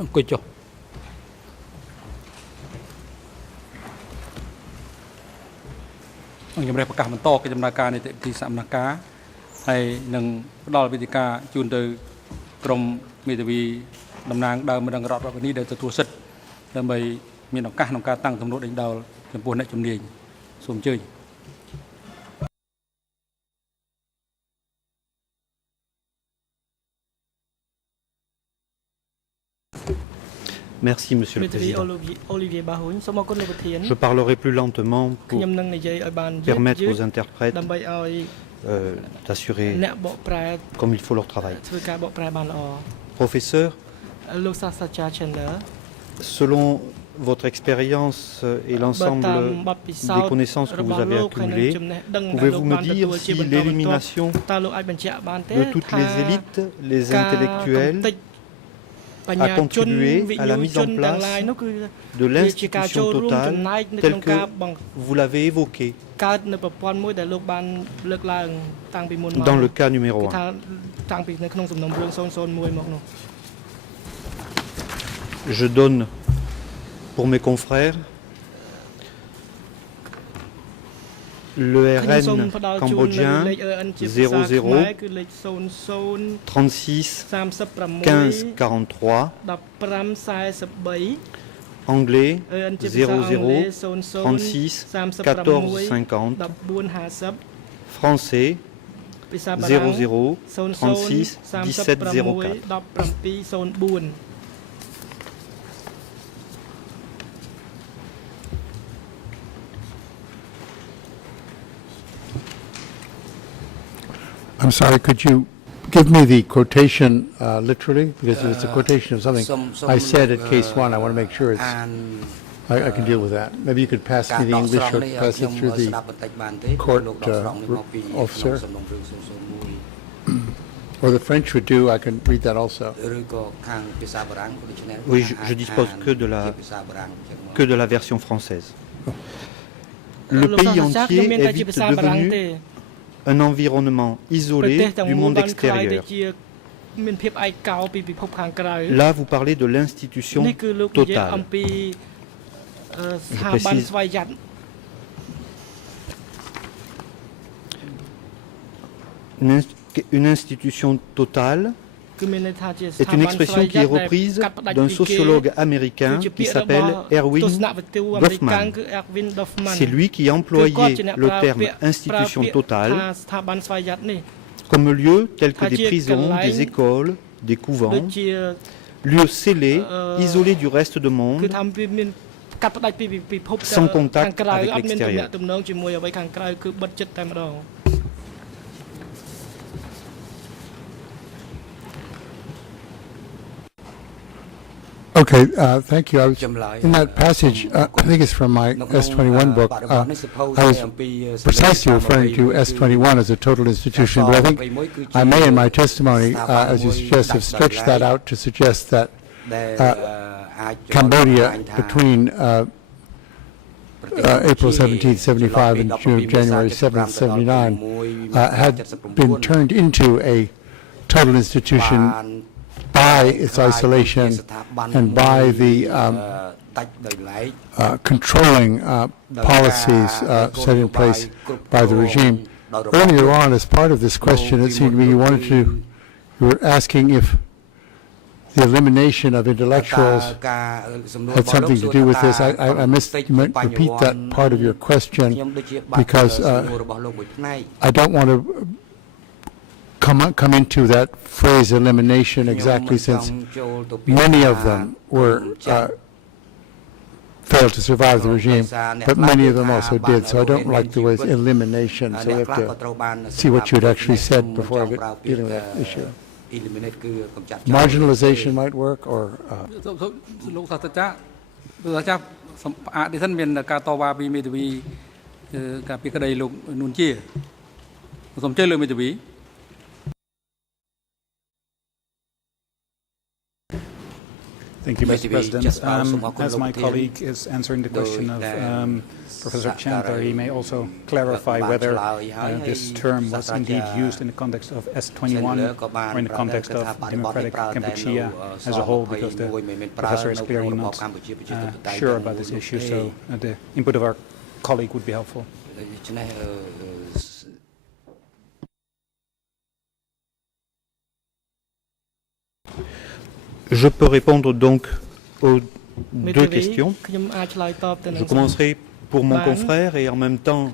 អង្គុយចុះអង្គជំរះប្រកាសបន្តកិច្ចដំណើរការនីតិវិធីសកម្មភាពហើយនឹងផ្ដល់វិធីការជូនទៅក្រមមេធាវីតំណាងដើមម្ដងរដ្ឋបាលនេះដែលទទួលសិទ្ធិដើម្បីមានឱកាសក្នុងការតាំងទំនួលដេញដោលចំពោះអ្នកជំនាញសូមអញ្ជើញ Merci, Monsieur le Président. Je parlerai plus lentement pour permettre aux interprètes d'assurer comme il faut leur travail. Professeur, selon votre expérience et l'ensemble des connaissances que vous avez accumulées, pouvez-vous me dire si l'élimination de toutes les élites, les intellectuels, a contribué à la mise en place de l'institution totale telle que vous l'avez évoquée dans le cas numéro 1. Je donne pour mes confrères le RN cambodgien 00 36 15 43, anglais 00 36 14 50, français 00 36 17 04. I'm sorry, could you give me the quotation literally? Because it's a quotation of something I said at case one. I want to make sure it's, I can deal with that. Maybe you could pass me the English or pass it through the court officer. Or the French would do, I can read that also. Oui, je dispose que de la version française. Le pays entier est vite devenu un environnement isolé du monde extérieur. Là, vous parlez de l'institution totale. Je précise. Une institution totale est une expression qui est reprise d'un sociologue américain qui s'appelle Erwin Goffman. C'est lui qui a employé le terme institution totale comme lieu tel que des prisons, des écoles, des couvents, lieux scellés, isolés du reste du monde, sans contact avec l'extérieur. Okay, thank you. I was, in that passage, I think it's from my S21 book, I was precisely referring to S21 as a total institution, but I think I may in my testimony, as you suggest, have stretched that out to suggest that Cambodia between April 17th, 75 and January 7th, 79 had been turned into a total institution by its isolation and by the controlling policies set in place by the regime. Earlier on, as part of this question, it seemed to me you were asking if the elimination of intellectuals had something to do with this. I must repeat that part of your question because I don't want to come into that phrase elimination exactly, since many of them were failed to survive the regime, but many of them also did. So I don't like the word elimination. So we have to see what you had actually said before I get dealing with that issue. Marginalization might work, or លោកសាស្ត្រាចារ្យអតីតមានការតវ៉ាពីមេធាវីការពីក្តីលោកនួនជាសូមអញ្ជើញលោកមេធាវី Thank Thank you, Mr. President. As my colleague is answering the question of Professor Chandler, he may also clarify whether this term was indeed used in the context of S21 or in the context of Democratic Kampuchea as a whole, because the professor is clearly not sure about this issue, so the input of our colleague would be helpful. Je peux répondre donc aux deux questions. Je commencerai pour mon confrère et en même temps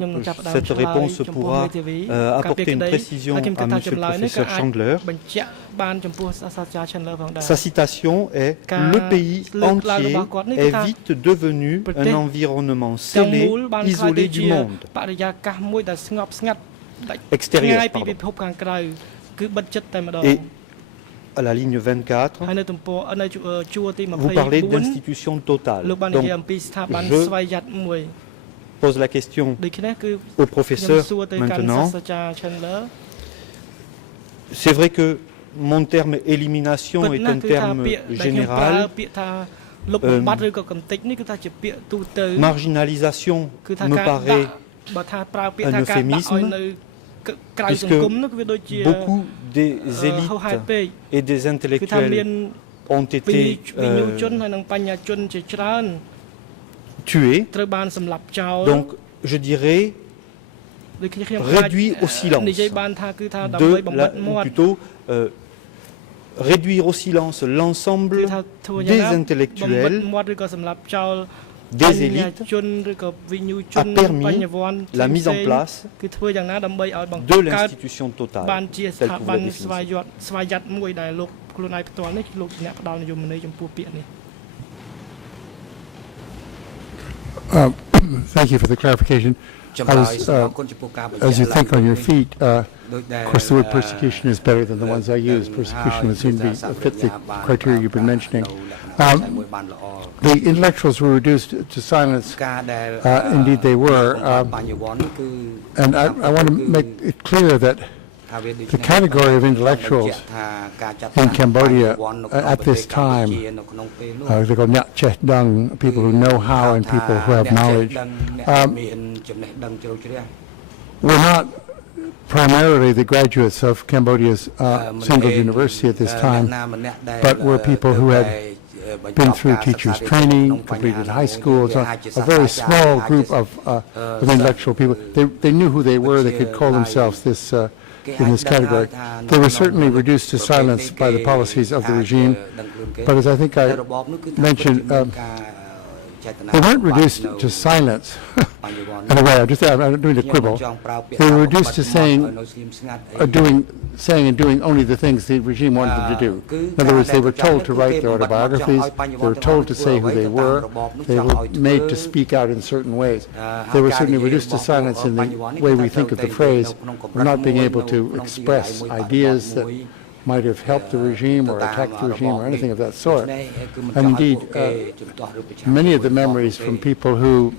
cette réponse pourra apporter une précision à Monsieur le professeur Chandler. Sa citation est « Le pays entier est vite devenu un environnement scellé, isolé du monde. » Extérieur, pardon. Et à la ligne 24, vous parlez d'institution totale. Donc, je pose la question au professeur maintenant. C'est vrai que mon terme élimination est un terme général. Marginalisation me paraît un euphémisme, puisque beaucoup des élites et des intellectuels ont été tués. Donc, je dirais réduit au silence, ou plutôt réduire au silence l'ensemble des intellectuels, des élites, a permis la mise en place de l'institution totale, telle que vous la définissez. Thank you for the clarification. As you think on your feet, of course the word persecution is better than the ones I use. Persecution would seem to fit the criteria you've been mentioning. The intellectuals were reduced to silence. Indeed they were. And I want to make it clear that the category of intellectuals in Cambodia at this time, they call Nyat Cheh Dung, people who know how and people who have knowledge, were not primarily the graduates of Cambodia's single university at this time, but were people who had been through teachers training, completed high schools, a very small group of intellectual people. They knew who they were, they could call themselves this in this category. They were certainly reduced to silence by the policies of the regime, but as I think I mentioned, they weren't reduced to silence. In a way, I'm doing a quibble. They were reduced to saying and doing only the things the regime wanted them to do. In other words, they were told to write their autobiographies, they were told to say who they were made to speak out in certain ways. They were certainly reduced to silence in the way we think of the phrase, of not being able to express ideas that might have helped the regime or attacked the regime or anything of that sort. And indeed, many of the memories from people who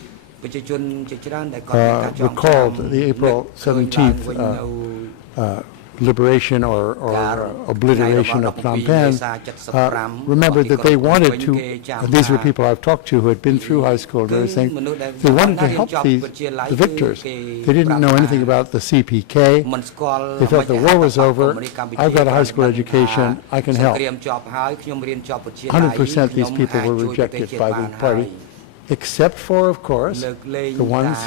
recalled the April 17th liberation or obliteration of Phnom Penh, remembered that they wanted to, these were people I've talked to who had been through high school and everything, they wanted to help the victors. They didn't know anything about the CPK. They thought the war was over, I've got a high school education, I can help. 100% these people were rejected by the party, except for, of course, the ones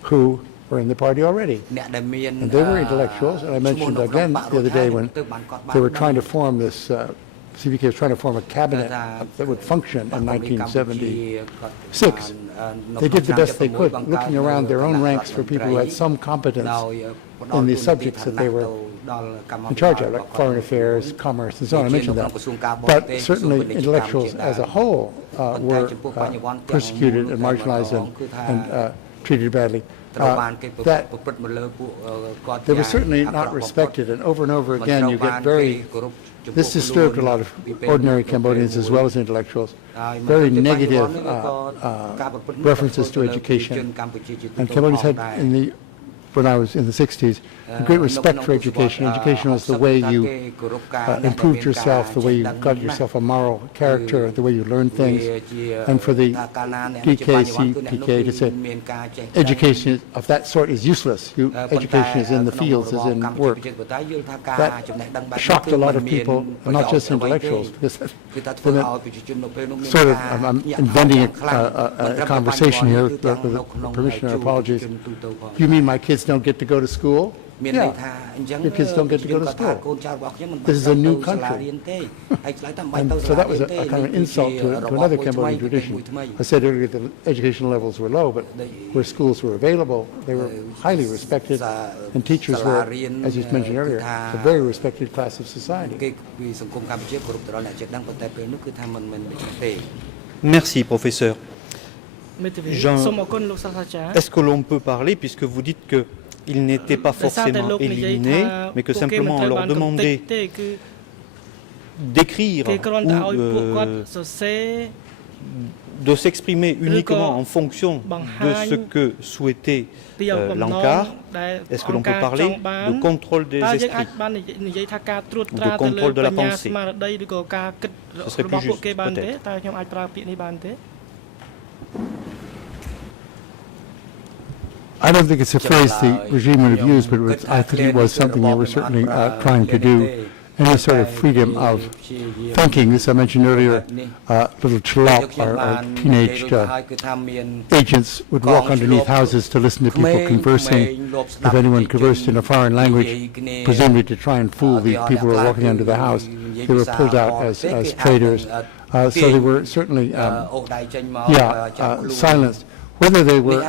who were in the party already. And they were intellectuals, and I mentioned again the other day when they were trying to form this, CPK was trying to form a cabinet that would function in 1976. They did the best they could, looking around their own ranks for people who had some competence in the subjects that they were in charge of, like foreign affairs, commerce, and so on. I mentioned that. But certainly intellectuals as a whole were persecuted and marginalized and treated badly. That they were certainly not respected, and over again you get this disturbed a lot of ordinary Cambodians as well as intellectuals, very negative references to education. And Cambodians had, in the when I was in the 60s, a great respect for education. Education was the way you improved yourself, the way you got yourself a moral character, the way you learned things. And for the DKCPK to say education of that sort is useless. Education is in the fields, is in work. That shocked a lot of people, not just intellectuals, because sort of, I'm inventing a conversation here with permission or apologies. You mean my kids don't get to go to school? Yeah, your kids don't get to go to school. This is a new country. And so that was a kind of an insult to another Cambodian tradition. I said earlier that the educational levels were low, but where schools were available, they were highly respected, and teachers were, as you mentioned earlier, a very respected class of society. Merci, professeur. Est-ce que l'on peut parler, puisque vous dites qu'ils n'étaient pas forcément éliminés, mais que simplement on leur demandait d'écrire ou de s'exprimer uniquement en fonction de ce que souhaitait l'ANCAR. Est-ce que l'on peut parler de contrôle des esprits, de contrôle de la pensée? Ce serait plus juste, peut-être. I don't think it's a phrase the regime would have used, but I think it was something they were certainly trying to do. Any sort of freedom of thinking. This I mentioned earlier, little chalop, or teenage agents would walk underneath houses to listen to people conversing. If anyone conversed in a foreign language, presumably to try and fool the people who were walking under the house, they were pulled out as traitors. So they were certainly, silenced. Whether they were,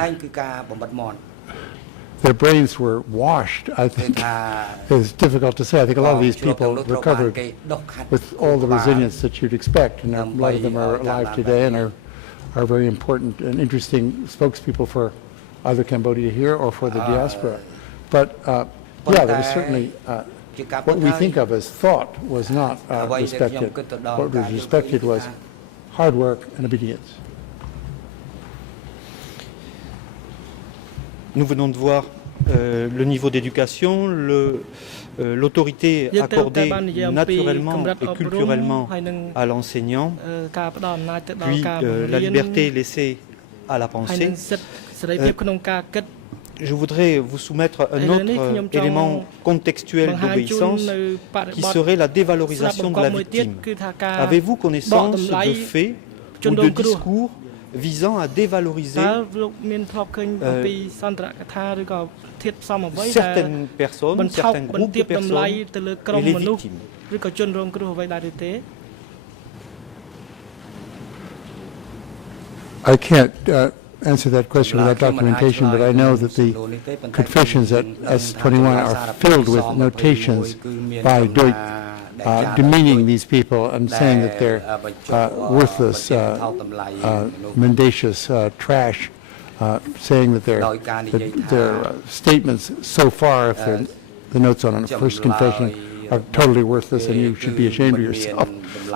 their brains were washed, I think, is difficult to say. I think a lot of these people recovered with all the resilience that you'd expect, and a lot of them are alive today and are very important and interesting spokespeople for either Cambodia here or for the diaspora. But there was certainly what we think of as thought was not respected. What was respected was hard work and obedience. Nous venons de voir le niveau d'éducation, l'autorité accordée naturellement et culturellement à l'enseignant, puis la liberté laissée à la pensée. Je voudrais vous soumettre un autre élément contextuel d'obéissance qui serait la dévalorisation de la victime. Avez-vous connaissance de faits ou de discours visant à dévaloriser certaines personnes, certains groupes de personnes et les victimes? I can't answer that question without documentation, but I know that the confessions at S21 are filled with notations by Deutsch demeaning these people and saying that they're worthless, mendacious trash, saying that their statements so far, if the notes on a first confession, are totally worthless and you should be ashamed of yourself.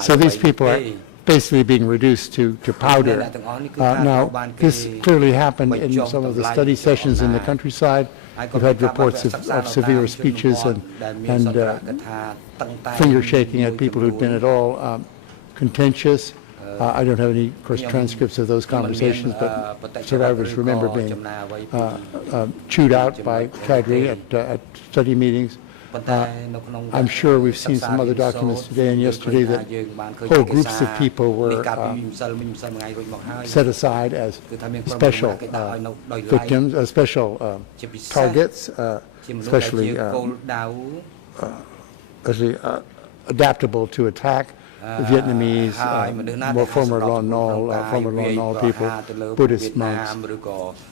So these people are basically being reduced to powder. Now, this clearly happened in some of the study sessions in the countryside. We've had reports of severe speeches and finger shaking at people who'd been at all contentious. I don't have any, of course, transcripts of those conversations, but survivors remember being chewed out by cadre at study meetings. I'm sure we've seen some other documents today and yesterday that whole groups of people were set aside as special victims, special targets, especially adaptable to attack. Vietnamese, former Lon Nol people, Buddhist monks.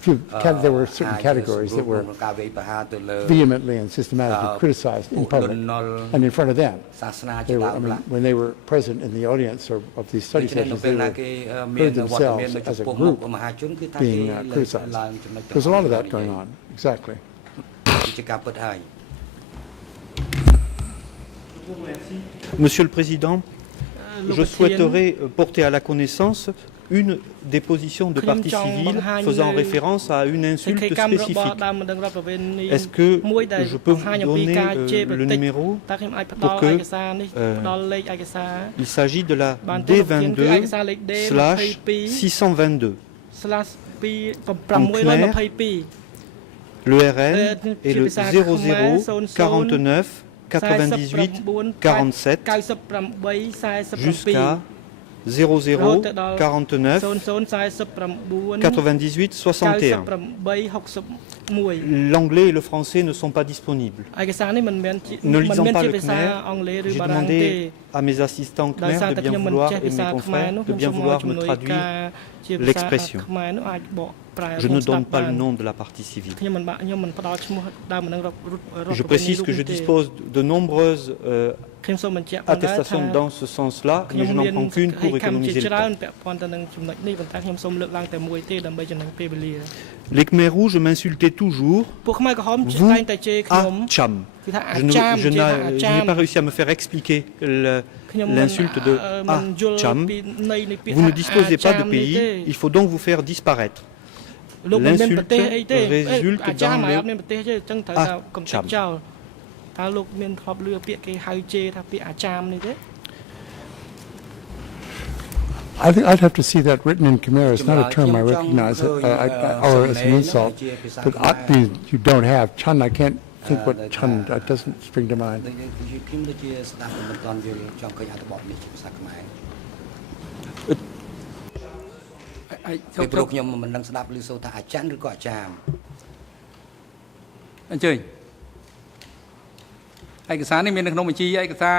There were certain categories that were vehemently and systematically criticized in public and in front of them. When they were present in the audience of these study sessions, they heard themselves as a group being criticized. There's a lot of that going on, exactly. Monsieur le Président, je souhaiterais porter à la connaissance une des positions de partie civile faisant référence à une insulte spécifique. Est-ce que je peux vous donner le numéro pour que il s'agit de la D22/622. En clair, le RN est le 00 49 98 47 jusqu'à 00 49 98 61. L'anglais et le français ne sont pas disponibles. Ne lisant pas le Khmer, j'ai demandé à mes assistants Khmer de bien vouloir et mes confrères de bien vouloir me traduire l'expression. Je ne donne pas le nom de la partie civile. Je précise que je dispose de nombreuses attestations dans ce sens-là, mais je n'en prends qu'une pour économiser le temps. Les Khmer rouges m'insultaient toujours, vous, Acham. Je n'ai pas réussi à me faire expliquer l'insulte de Acham. Vous ne disposez pas de pays, il faut donc vous faire disparaître. L'insulte résulte dans le Acham. I think I'd have to see that written in Khmer. It's not a term I recognize, or as an insult. But you don't have. Chun, I can't think what chun, that doesn't spring to mind. Anh chơi. ឯកសារនេះមាននៅក្នុងបញ្ជីឯកសារ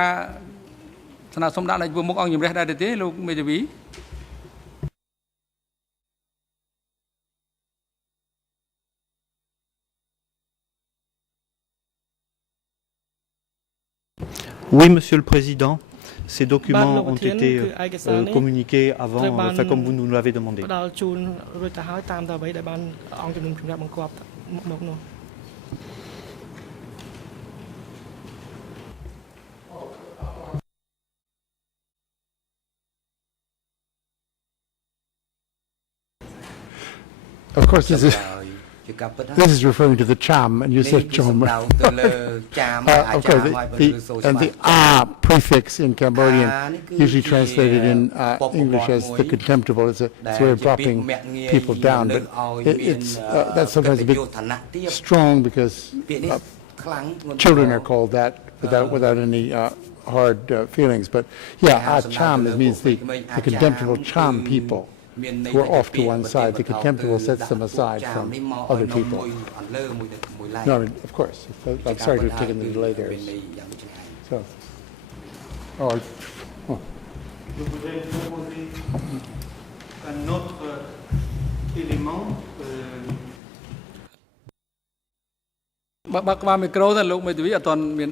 ស្នើសុំដាក់នៅមុខអង្គជំរះដែរទេលោកមេធាវី Oui, Monsieur le Président. Ces documents ont été communiqués avant, enfin comme vous nous l'avez demandé. Of course, this is referring to the cham, and you said chom. Of course, the prefix in Cambodian, usually translated in English as the contemptible. It's a way of dropping people down, but that's sometimes a bit strong because children are called that without any hard feelings. But yeah, cham means the contemptible cham people. Who are off to one side. The contemptible sets them aside from other people. No, I mean, of course. I'm sorry to have taken the delay there. So, Je voudrais proposer un autre élément. បើក្បាលមីក្រូទៅលោកមេធាវីអត់ទាន់មាន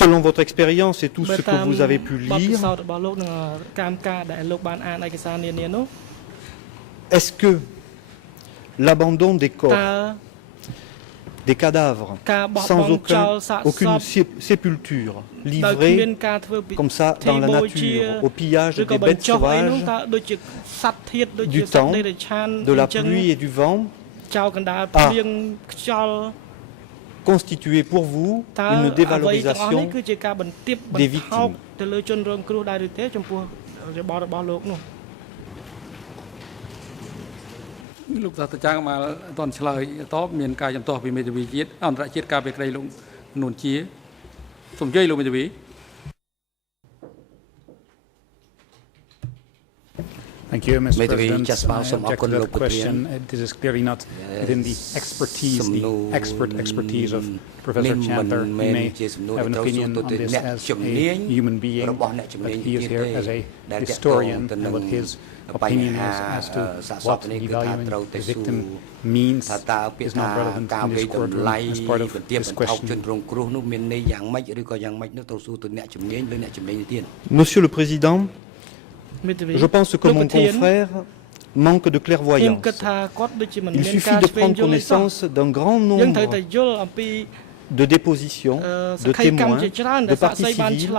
Selon votre expérience et tout ce que vous avez pu lire, est-ce que l'abandon des corps, des cadavres, sans aucune sépulture, livrés comme ça dans la nature, au pillage des bêtes sauvages, du temps, de la pluie et du vent, constituer pour vous une dévalorisation des victimes. Thank you, Mr. President. I object to that question. This is clearly not within the expert expertise of Professor Chandler. He may have an opinion on this as a human being, but he is here as a historian, and what his opinion is as to what devaluing the victim means is not relevant in this courtroom as part of this question. Monsieur le Président, je pense que mon confrère manque de clairvoyance. Il suffit de prendre connaissance d'un grand nombre de déposition de témoins, de parties civiles,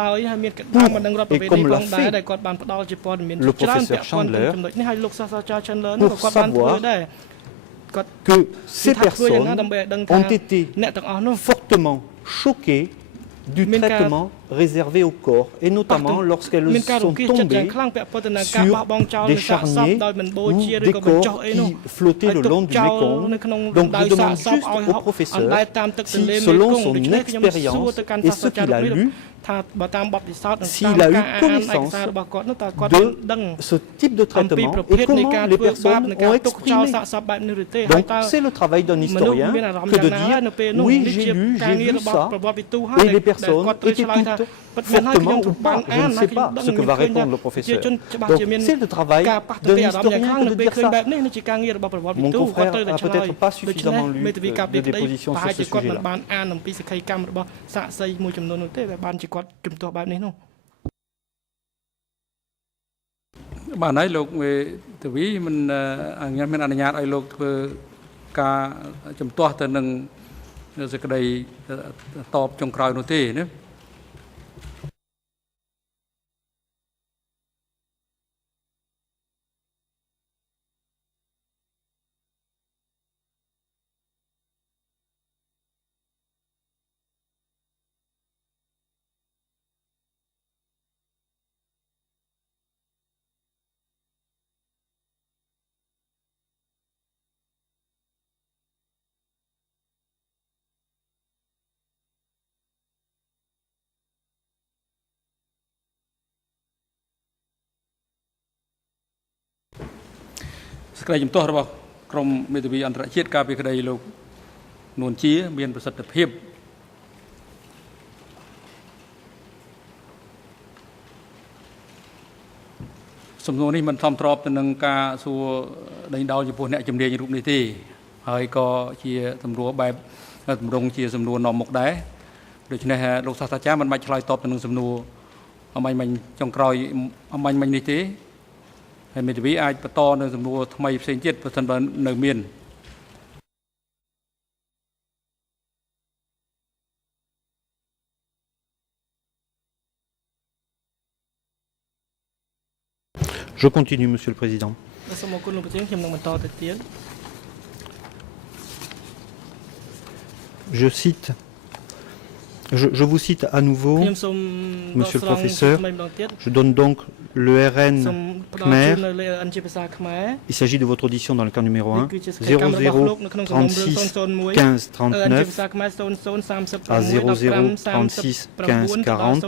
et comme l'a fait le professeur Chandler, pour savoir que ces personnes ont été fortement choquées du traitement réservé au corps, et notamment lorsqu'elles sont tombées sur des charniers ou des corps qui flottaient le long du Mekong. Donc je demande juste au professeur si, selon son expérience et ce qu'il a lu, s'il a eu connaissance de ce type de traitement et comment les personnes ont exprimé. Donc c'est le travail d'un historien que de dire oui, j'ai lu ça, et les personnes étaient toutes fortement ou pas, je ne sais pas ce que va répondre le professeur. Donc c'est le travail d'un historien que de dire ça. Mon confrère n'a peut-être pas suffisamment lu de dépositions sur ce sujet-là. បាទហើយលោកមេធាវីមិនមានអនុញ្ញាតឲ្យលោកធ្វើការជំទាស់ទៅនឹងសេចក្តីតបចុងក្រោយនោះទេណា សេចក្តីជំទាស់របស់ក្រមមេធាវីអន្តរជាតិកាលពីក្តីលោកនួនជាមានប្រសិទ្ធភាពសំណួរនេះមិនសមស្របទៅនឹងការសួរដេញដោលចំពោះអ្នកជំនាញរូបនេះទេហើយក៏ជាសម្រួលបែបតម្រង់ជាសំណួរនាំមុខដែរដូច្នេះលោកសាស្ត្រាចារ្យមិនបាច់ឆ្លើយតបទៅនឹងសំណួរអមាញ់មិញចុងក្រោយអមាញ់មិញនេះទេ មេធាវីអាចបន្តនៅសំណួរថ្មីផ្សេងទៀតប្រសិនបើនៅមាន Je continue, Monsieur le Président. Je cite. Je vous cite à nouveau, Monsieur le Professeur. Je donne donc le RN Khmer. Il s'agit de votre audition dans le cas numéro 1. 00 36 15 39 à 00 36 15 40.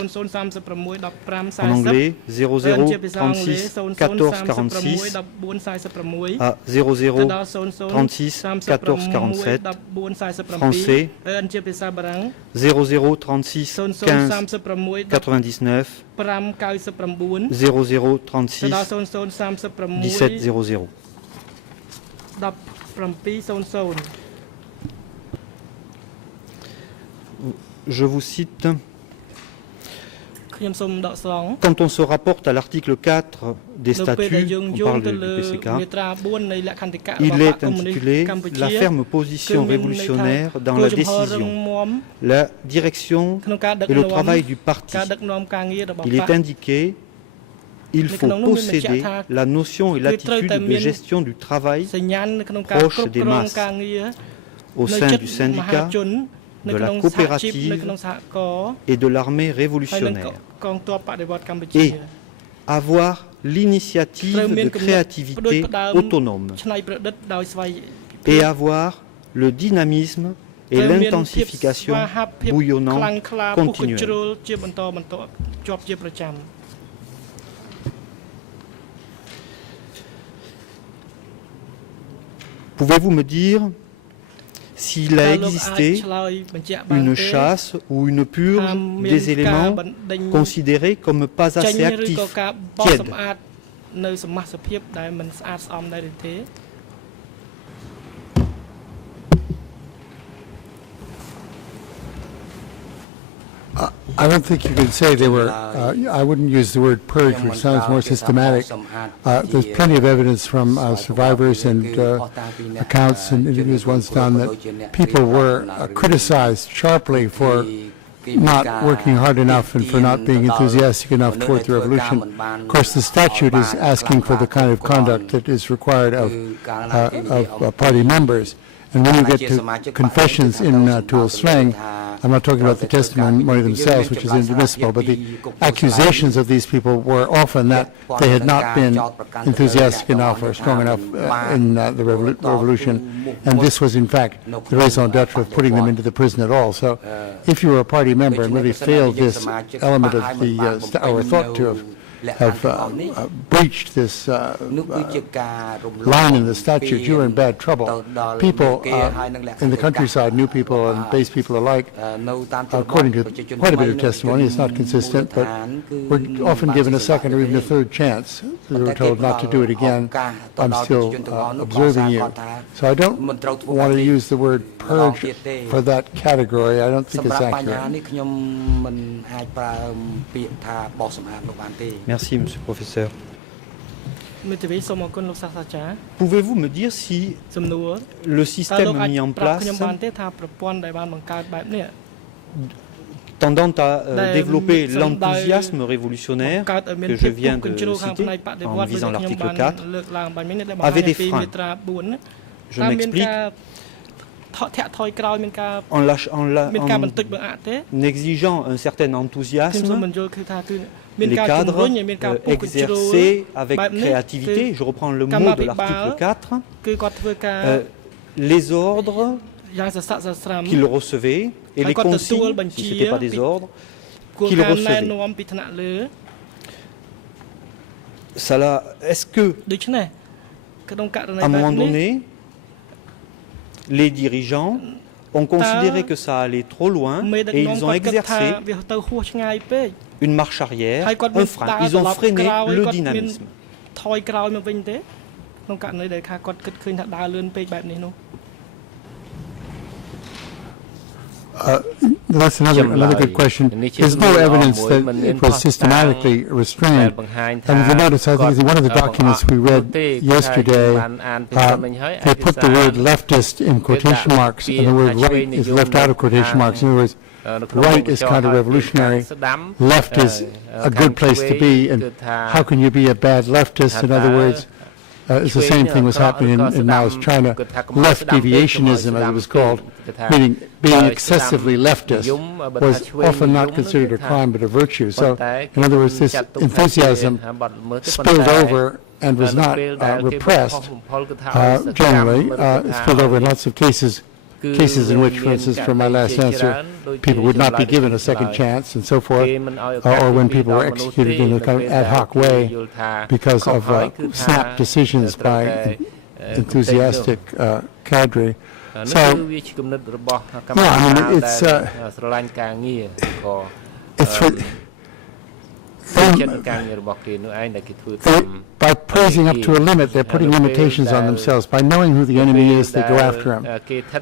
En anglais, 00 36 14 46 à 00 36 14 47. Français, 00 36 15 99 00 36 17 00. Je vous cite. Quand on se rapporte à l'article 4 des statuts, on parle du PCK, il est intitulé « La ferme position révolutionnaire dans la décision, la direction et le travail du parti ». Il est indiqué « Il faut posséder la notion et l'attitude de gestion du travail proche des masses au sein du syndicat, de la coopérative et de l'armée révolutionnaire, et avoir l'initiative de créativité autonome, et avoir le dynamisme et l'intensification bouillonnant continuelle. Pouvez-vous me dire s'il a existé une chasse ou une purge des éléments considérés comme pas assez actifs, tièdes? I don't think you can say they were, I wouldn't use the word purge, which sounds more systematic. There's plenty of evidence from survivors and accounts and interviews once done that people were criticized sharply for not working hard enough and for not being enthusiastic enough towards the revolution. Of course, the statute is asking for the kind of conduct that is required of party members. And when you get to confessions in Tuol Sleng, I'm not talking about the testimony themselves, which is inadmissible, but the accusations of these people were often that they had not been enthusiastic enough or strong enough in the revolution, and this was in fact the raison d'etre of putting them into the prison at all. So if you were a party member and really failed this element of the, or thought to have breached this line in the statute, you were in bad trouble. People in the countryside, new people and base people alike, according to quite a bit of testimony, it's not consistent, but we're often given a second or even a third chance. We were told not to do it again. I'm still observing you. So I don't want to use the word purge for that category. I don't think it's accurate. Merci, Monsieur le Professeur. Pouvez-vous me dire si le système mis en place tendant à développer l'enthousiasme révolutionnaire que je viens de citer en visant l'article 4 avait des freins? Je m'explique. En exigeant un certain enthousiasme, les cadres exerçaient avec créativité, je reprends le mot de l'article 4, les ordres qu'ils recevaient et les consignes, si ce n'était pas des ordres, qu'ils recevaient. Est-ce que, à un moment donné, les dirigeants ont considéré que ça allait trop loin et ils ont exercé une marche arrière, un frein. Ils ont freiné le dynamisme. That's another good question. There's no evidence that it was systematically restrained. And if you notice, I think one of the documents we read yesterday, they put the word leftist in quotation marks, and the word right is left out of quotation marks. In other words, right is counter-revolutionary, left is a good place to be, and how can you be a bad leftist? In other words, it's the same thing was happening in Mao's China. Left deviationism, as it was called, meaning being excessively leftist, was often not considered a crime but a virtue. So, in other words, this enthusiasm spilled over and was not repressed. Generally, it spilled over in lots of cases in which, for instance, from my last answer, people would not be given a second chance and so forth, or when people were executed in a kind of ad hoc way because of snap decisions by enthusiastic cadre. So, yeah, I mean, by praising up to a limit, they're putting limitations on themselves. By knowing who the enemy is, they go after him.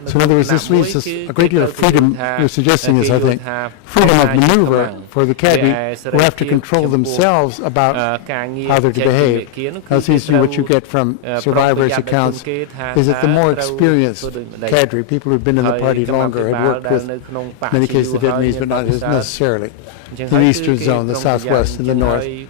So in other words, this leaves us a great deal of freedom. You're suggesting this, I think, freedom of maneuver for the cadre who have to control themselves about how they're to behave. Because what you get from survivors' accounts is that the more experienced cadre, people who've been in the party longer, had worked with, in many cases, the Vietnamese, but not necessarily, the eastern zone, the southwest, and the north, they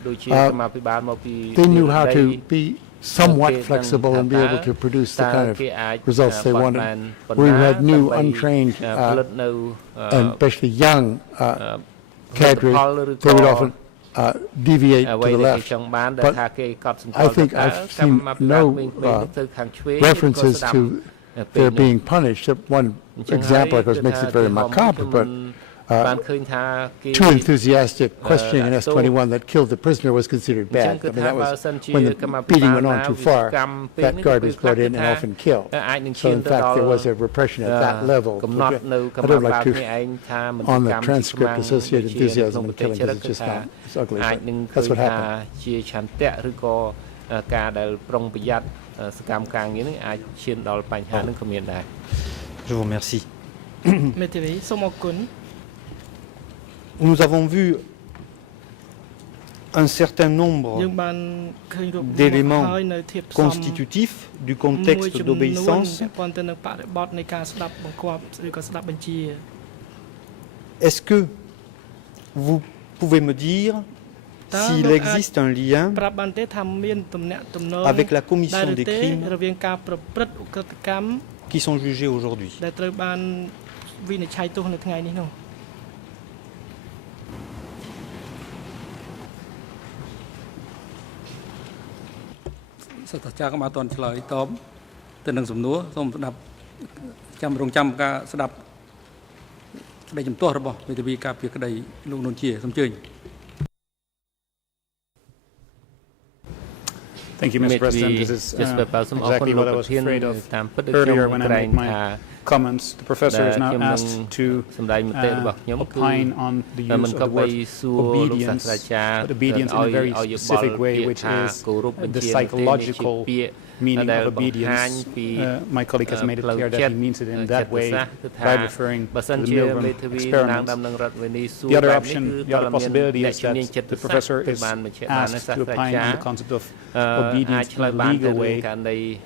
knew how to be somewhat flexible and be able to produce the kind of results they wanted. We had new, untrained, and especially young cadre, they would often deviate to the left. But I think I've seen no references to their being punished. One example, of course, makes it very macabre, but too enthusiastic questioning an S-21 that killed the prisoner was considered bad. I mean, that was when the beating went on too far. That guard was brought in and often killed. So, in fact, there was a repression at that level. I don't like to, on the transcript, associate enthusiasm with killing because it's just not. It's ugly, but that's what happened. Je vous remercie. nous avons vu un certain nombre d'éléments constitutifs du contexte d'obéissance. Est-ce que vous pouvez me dire s'il existe un lien avec la commission des crimes qui sont jugés aujourd'hui? សាស្ត្រាចារ្យក៏បានអត់ទាន់ឆ្លើយតបទៅនឹងសំណួរសូមស្ដាប់ចាំរងចាំការស្ដាប់ក្តីជំទាស់របស់មេធាវីការពារក្តីលោកនួនជាសូមអញ្ជើញ Thank you, Mr. President. This is exactly what I was afraid of earlier when I made my comments. The professor is now asked to opine on the use of the word obedience, but obedience in a very specific way, which is the psychological meaning of obedience. My colleague has made it clear that he means it in that way by referring to the Milgram experiment. The other option, the other possibility is that the professor is asked to opine on the concept of obedience in a legal way,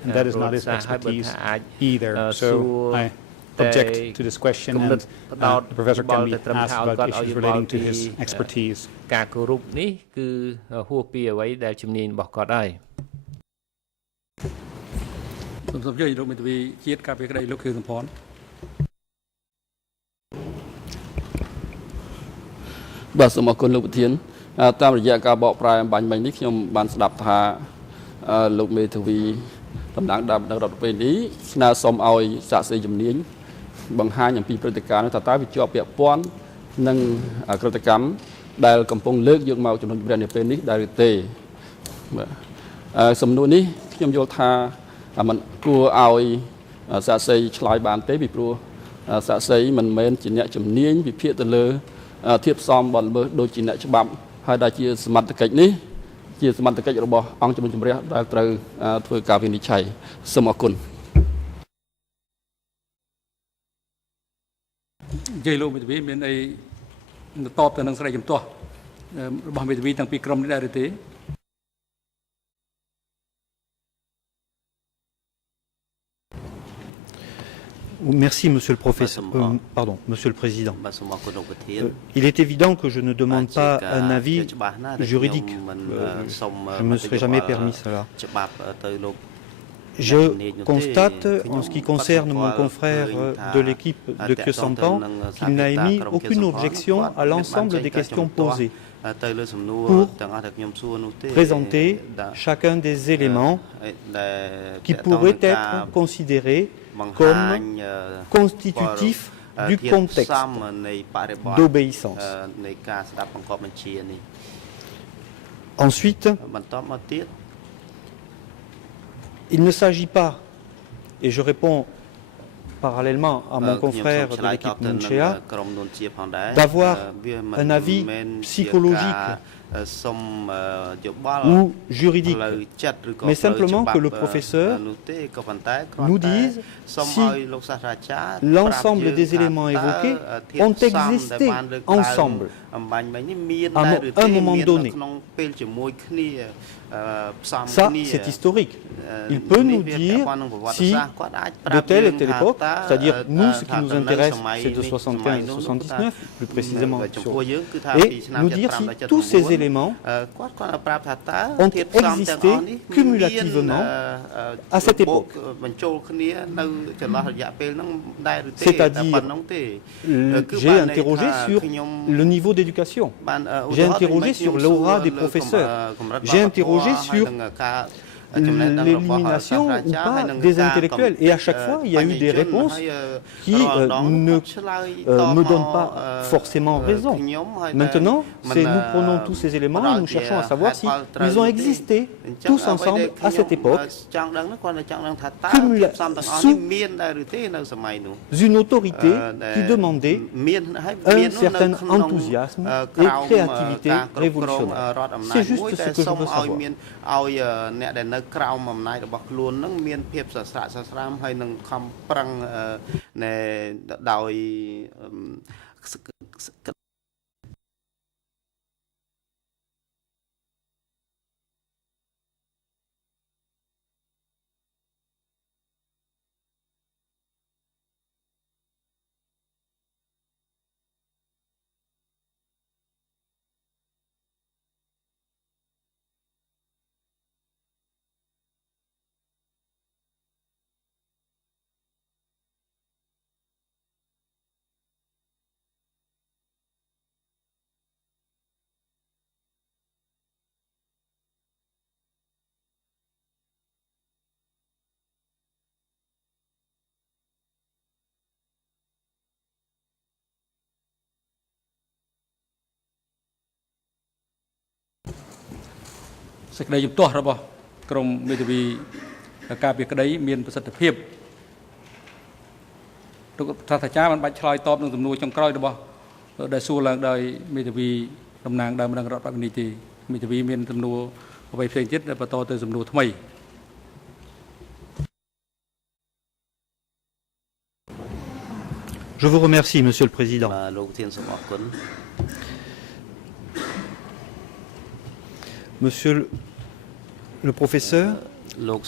and that is not his expertise either. So I object to this question, and the professor can be asked about issues relating to his expertise. ការគោរពនេះគឺហួសពីអ្វីដែលជំនាញរបស់គាត់ហើយ សូមអញ្ជើញលោកមេធាវីជាតិការពារក្តីលោកខៀវសំផន បាទសូមអរគុណលោកប្រធានតាមរយៈការបកប្រែអំបញ្ញមិញនេះខ្ញុំបានស្ដាប់ថាលោកមេធាវីតំណាងដើមនៅរដ្ឋពេលនេះស្នើសុំឲ្យសាកសីជំនាញបង្ហាញអំពីព្រឹត្តិការណ៍នោះថាតើវាជាប់ពាក់ព័ន្ធនឹងក្រតកម្មដែលកំពុងលើកយកមកចំនួនព្រះនាពេលនេះដែរឬទេបាទសំណួរនេះខ្ញុំយល់ថាมันគួរឲ្យសាកសីឆ្លើយបានទេពីព្រោះសាកសីមិនមែនជាអ្នកជំនាញវិភាគទៅលើធៀបសមបទល្មើសដូចជាអ្នកច្បាប់ហើយដែលជាសមត្ថកិច្ចនេះជាសមត្ថកិច្ចរបស់អង្គជំនុំជម្រះដែលត្រូវធ្វើការវិនិច្ឆ័យសូមអរគុណ និយាយលោកមេធាវីមានអីតបទៅនឹងស្ដីជំទាស់របស់មេធាវីទាំងពីរក្រុមនេះដែរឬទេ Merci, Monsieur le Professeur. Pardon, Monsieur le Président. Il est évident que je ne demande pas un avis juridique. Je ne me serais jamais permis cela. Je constate, en ce qui concerne mon confrère de l'équipe de Kyosampan, qu'il n'a émis aucune objection à l'ensemble des questions posées pour présenter chacun des éléments qui pourraient être considérés comme constitutif du contexte d'obéissance. Ensuite, il ne s'agit pas, et je réponds parallèlement à mon confrère de l'équipe Nunchea, d'avoir un avis psychologique ou juridique, mais simplement que le professeur nous dise si l'ensemble des éléments évoqués ont existé ensemble à un moment donné. Ça, c'est historique. Il peut nous dire si de telle et telle époque, c'est-à-dire nous, ce qui nous intéresse, c'est de 75 à 79, plus précisément, et nous dire si tous ces éléments ont existé cumulativement à cette époque. C'est-à-dire, j'ai interrogé sur le niveau d'éducation, j'ai interrogé sur l'aura des professeurs, j'ai interrogé sur l'élimination ou pas des intellectuels. Et à chaque fois, il y a eu des réponses qui ne me donnent pas forcément raison. Maintenant, nous prenons tous ces éléments et nous cherchons à savoir si ils ont existé tous ensemble à cette époque, sous une autorité qui demandait un certain enthousiasme et créativité révolutionnaire. C'est juste ce que je veux savoir. ក្រោមអំណាចរបស់ខ្លួននឹងមានភាពស្រស្រាក់ស្រស្រាមហើយនឹងខំប្រឹងដោយ សេចក្តីជំទាស់របស់ក្រមមេធាវីការពីក្តីមានប្រសិទ្ធភាពលោកសាស្ត្រាចារ្យបានបាច់ឆ្លើយតបនឹងសំណួរចុងក្រោយរបស់ដែលសួរឡើងដោយមេធាវីតំណាងដើមរដ្ឋបាលនីតិមេធាវីមានសំណួរអ្វីផ្សេងទៀតដែលបន្តទៅសំណួរថ្មី Je vous remercie, Monsieur le Président. Monsieur le professeur,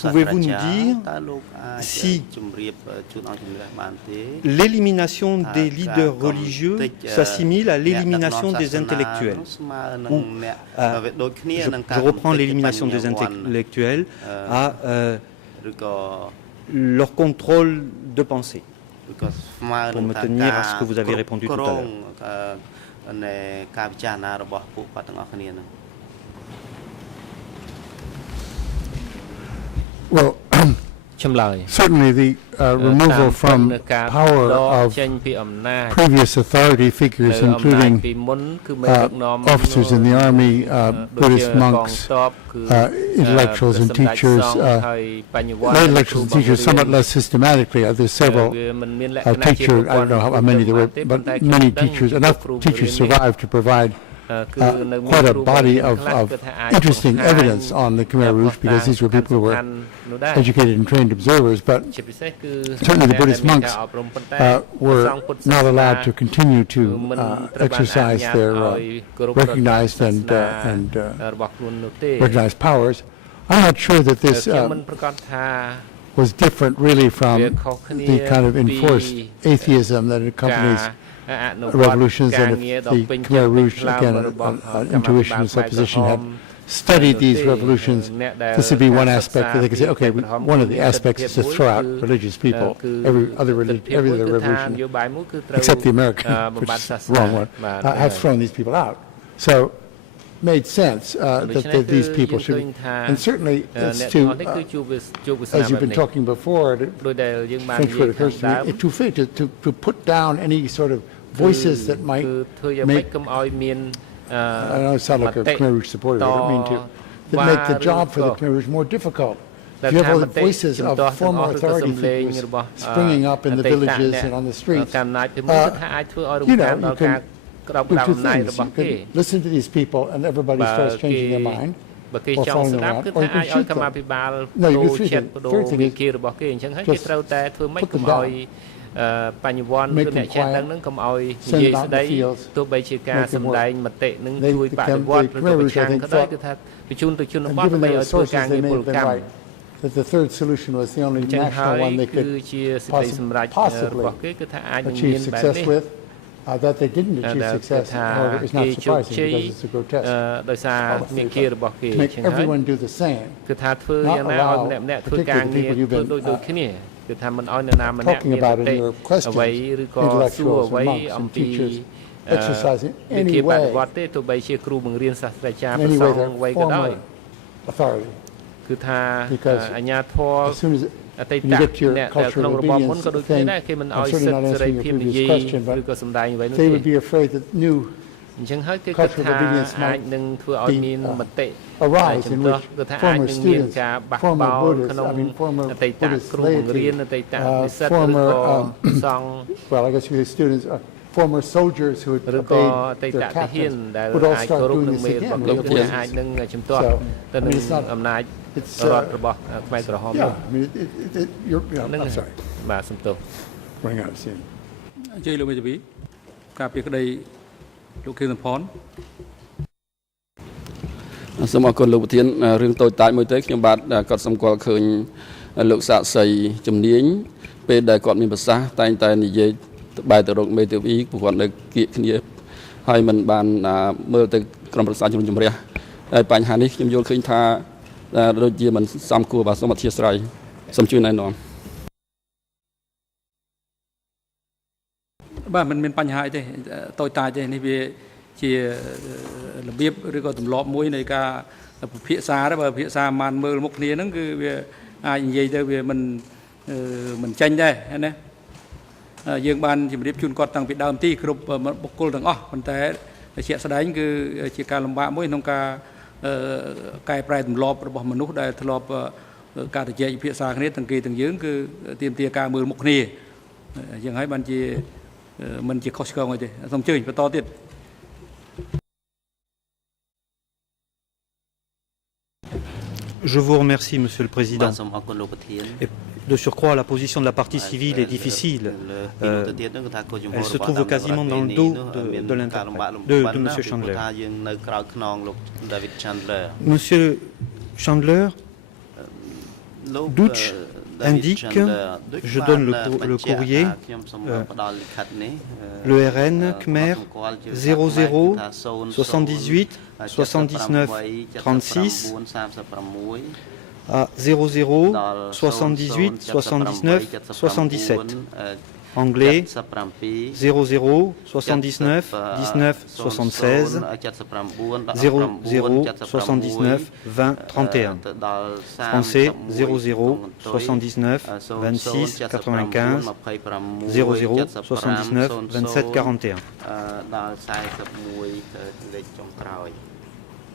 pouvez-vous nous dire si l'élimination des leaders religieux s'assimile à l'élimination des intellectuels ou je reprends l'élimination des intellectuels à leur contrôle de pensée pour me tenir à ce que vous avez répondu tout à l'heure. Well, certainly the removal from power of previous authority figures, including officers in the army, Buddhist monks, intellectuals and teachers, lay intellectuals and teachers somewhat less systematically. There's several teachers, I don't know how many there were, but many teachers, enough teachers survived to provide quite a body of interesting evidence on the Khmer Rouge, because these were people who were educated and trained observers, but certainly the Buddhist monks were not allowed to continue to exercise their recognized and recognized powers. I'm not sure that this was different really from the kind of enforced atheism that accompanies revolutions, and if the Khmer Rouge, again, intuition and supposition had studied these revolutions, this would be one aspect where they could say, okay, one of the aspects is to throw out religious people, every other revolution, except the American, which is the wrong one, have thrown these people out. So made sense that these people should, and certainly it's to, as you've been talking before, French word occurs to me, to put down any sort of voices that might make, I know I sound like a Khmer Rouge supporter, I don't mean to, that make the job for the Khmer Rouge more difficult. If you have all the voices of former authority figures springing up in the villages and on the streets, you know, you can do two things. You can listen to these people and everybody starts changing their mind, or following them around, or you can shoot them. No, you do three things. Third thing is just put them down. Make them quiet, send them out in the fields, make them work. The Khmer Rouge, I think, thought, and given their resources, they may have been right, that the third solution was the only national one they could possibly achieve success with. That they didn't achieve success, however, is not surprising because it's a grotesque policy, to make everyone do the same, not allow, particularly the people you've been talking about in your questions, intellectuals and monks and teachers, exercising any way their former authority. Because as soon as you get to your cultural obedience thing, I'm certainly not answering your previous question, but they would be afraid that new cultural obedience might arise in which former students, former Buddhists, former Buddhist laity, former, well, I guess you say students, former soldiers who had obeyed their captains would all start doing this again. So, I mean, it's not, it's, yeah, I mean, you're, I'm sorry. Running out of steam. ជ័យលោកមេធាវីការពីក្តីលោកខៀវសំផន សូមអរគុណលោកប្រធានរឿងតូចតាចមួយទេខ្ញុំបាទគាត់សម្គាល់ឃើញលោកសាក់សីជំនាញពេលដែលគាត់មានប្រសាសន៍តែងតែនិយាយបែរទៅរកមេធាវីព្រោះគាត់នៅគៀកគ្នាហើយមិនបានមើលទៅក្រុមប្រឹក្សាជំនុំជម្រះហើយបញ្ហានេះខ្ញុំយល់ឃើញថាដូចជាមិនសមគួរបាទសូមអធិស្ឋានសូមជួយណែនាំ បាទមិនមានបញ្ហាអីទេតូចតាចទេនេះវាជារបៀបឬក៏ទម្លាប់មួយនៃការពិភាក្សាដែរបើពិភាក្សាបានមើលមុខគ្នាហ្នឹងគឺវាអាចនិយាយទៅវាមិនចាញ់ដែរណាយើងបានជម្រាបជូនគាត់តាំងពីដើមទីគ្រប់បុគ្គលទាំងអស់ប៉ុន្តែជាក់ស្ដែងគឺជាការលំបាកមួយក្នុងការ កែប្រែទម្លាប់របស់មនុស្សដែលធ្លាប់ការជជែកពិភាក្សាគ្នាទាំងគេទាំងយើងគឺទាមទារការមើលមុខគ្នាយ៉ាងហើយបានជាមិនជាខុសឆ្គងអីទេសូមអញ្ជើញបន្តទៀត Je vous remercie, Monsieur le Président. Et de surcroît, la position de la partie civile est difficile. Elle se trouve quasiment dans le dos de Monsieur Chandler. Monsieur Chandler, Dutch indique, je donne le courrier, le RN Khmer 00 78 79 36 à 00 78 79 77. Anglais 00 79 19 76 00 79 20 31. Français 00 79 26 95 00 79 27 41.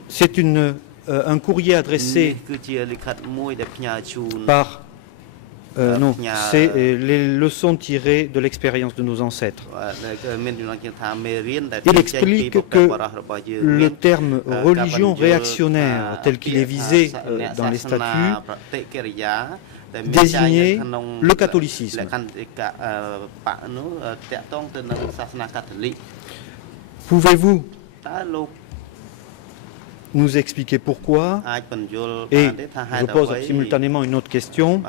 C'est un courrier adressé par non, c'est les leçons tirées de l'expérience de nos ancêtres. Il explique que le terme religion réactionnaire tel qu'il est visé dans les statuts désignait le catholicisme. Pouvez-vous nous expliquer pourquoi, et je pose simultanément une autre question,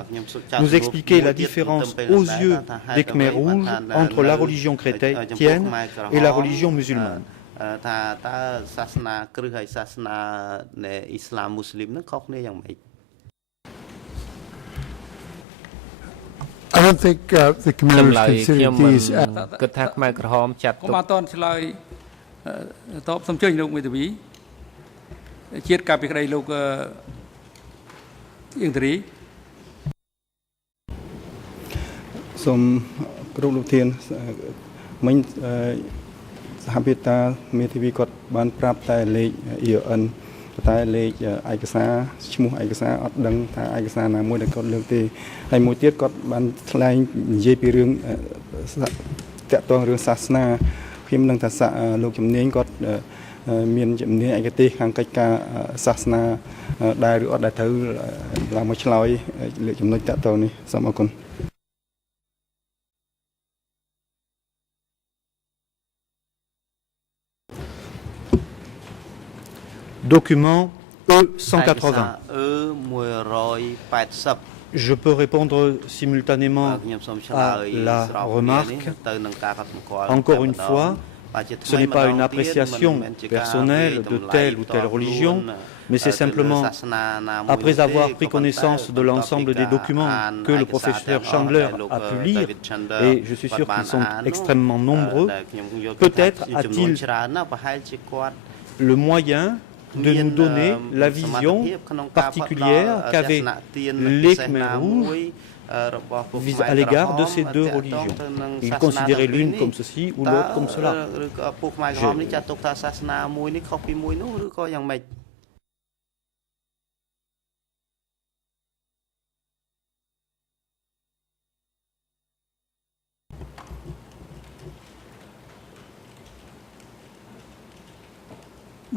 nous expliquer la différence aux yeux des Khmers rouges entre la religion chrétienne et la religion musulmane. I don't think the Khmer consider these. គិតថាខ្មែរក្រហមចាត់ទុក បាទតនឆ្លើយតបសំជើញលោកមេធាវីជាតិកាពីក្តីលោកអ៊ីងតរីសូមគ្រប់លោកធានមិញសហភាពតាមេធាវីគាត់បានប្រាប់តែលេខ EON តែលេខឯកសារឈ្មោះឯកសារអត់ដឹងថាឯកសារណាមួយដែលគាត់លើកទេហើយមួយទៀតគាត់បានថ្លែងនិយាយពីរឿងតាក់ទងរឿងសាសនាខ្ញុំនឹងថាលោកជំនាញគាត់មានជំនាញឯកទេសខាងកិច្ចការសាសនាដែលឬអត់ដែលត្រូវឡើងមកឆ្លើយលើចំណុចតាក់ទងនេះសូមអរគុណ Document E180. Je peux répondre simultanément à la remarque. Encore une fois, ce n'est pas une appréciation personnelle de telle ou telle religion, mais c'est simplement, après avoir pris connaissance de l'ensemble des documents que le professeur Chandler a pu lire, et je suis sûr qu'ils sont extrêmement nombreux, peut-être a-t-il le moyen de nous donner la vision particulière qu'avaient les Khmers rouges à l'égard de ces deux religions. Ils considéraient l'une comme ceci ou l'autre comme cela.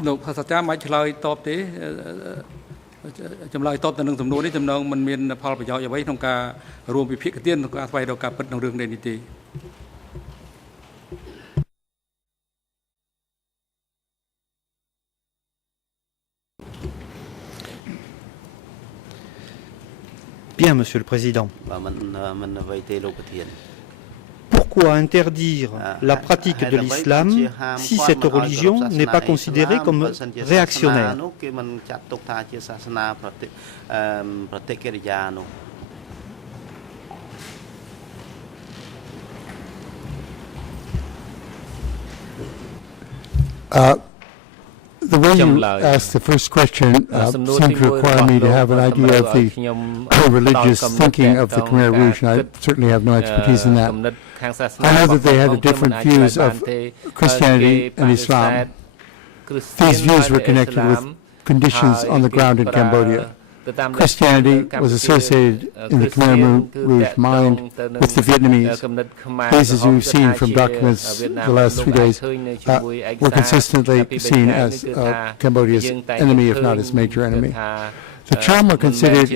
លោកសាស្ត្រាចារ្យមិនឆ្លើយតបទេចម្លើយតបទៅនឹងសំណួរនេះចំណងមិនមានផលប្រយោជន៍អ្វីក្នុងការរួមវិភាគទានក្នុងការស្វែងរកការពិតក្នុងរឿងនេះទេ Bien, Monsieur le Président. Pourquoi interdire la pratique de l'islam si cette religion n'est pas considérée comme réactionnaire? The way you asked the first question seemed to require me to have an idea of the religious thinking of the Khmer Rouge, and I certainly have no expertise in that. I know that they had different views of Christianity and Islam. These views were connected with conditions on the ground in Cambodia. Christianity was associated in the Khmer Rouge mind with the Vietnamese. These, as you've seen from documents the last 3 days, were consistently seen as Cambodia's enemy, if not its major enemy. The Cham were considered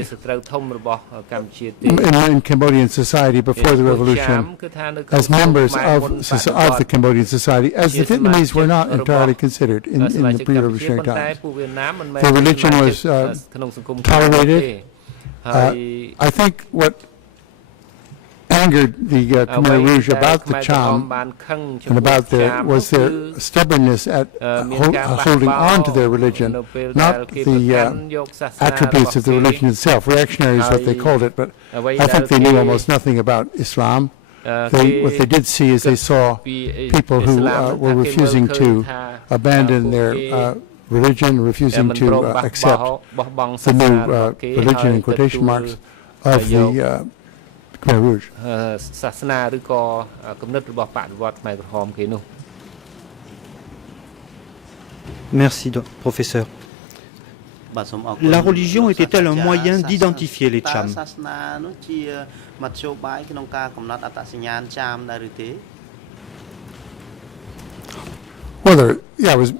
in Cambodian society before the revolution as members of the Cambodian society, as the Vietnamese were not entirely considered in the pre-revolutionary times. Their religion was tolerated. I think what angered the Khmer Rouge about the Cham and about their stubbornness at holding on to their religion, not the attributes of the religion itself. Reactionary is what they called it, but I think they knew almost nothing about Islam. What they did see is they saw people who were refusing to abandon their religion, refusing to accept the new religion, in quotation marks, of the Khmer Rouge. សាសនាឬក៏គំនិតរបស់បដិវត្តខ្មែរក្រហមគេនោះ Merci, professeur. La religion était-elle un moyen d'identifier les Cham? Well, it was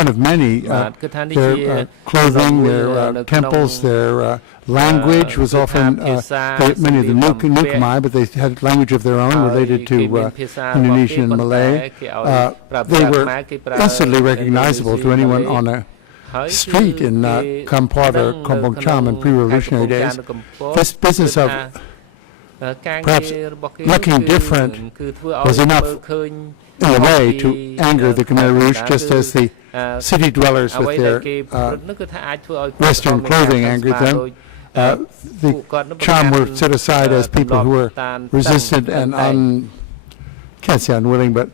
one of many. Their clothing, their temples, their language was often, many of them knew Khmer, but they had language of their own related to Indonesian and Malay. They were instantly recognizable to anyone on a street in Kampot or Kampong Cham in pre-revolutionary days. This business of perhaps looking different was enough in a way to anger the Khmer Rouge, just as the city dwellers with their Western clothing angered them. The Cham were set aside as people who were resistant and can't say unwilling, but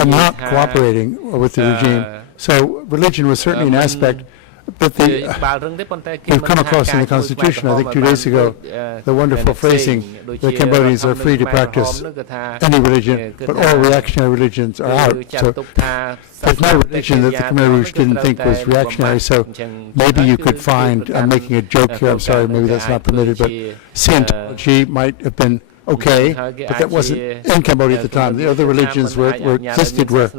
are not cooperating with the regime. So religion was certainly an aspect. But we've come across in the Constitution, I think 2 days ago, the wonderful phrasing that Cambodians are free to practice any religion, but all reactionary religions are out. So there's no religion that the Khmer Rouge didn't think was reactionary, so maybe you could find, I'm making a joke here, I'm sorry, maybe that's not permitted, but Scientology might have been okay, but that wasn't in Cambodia at the time. The other religions existed were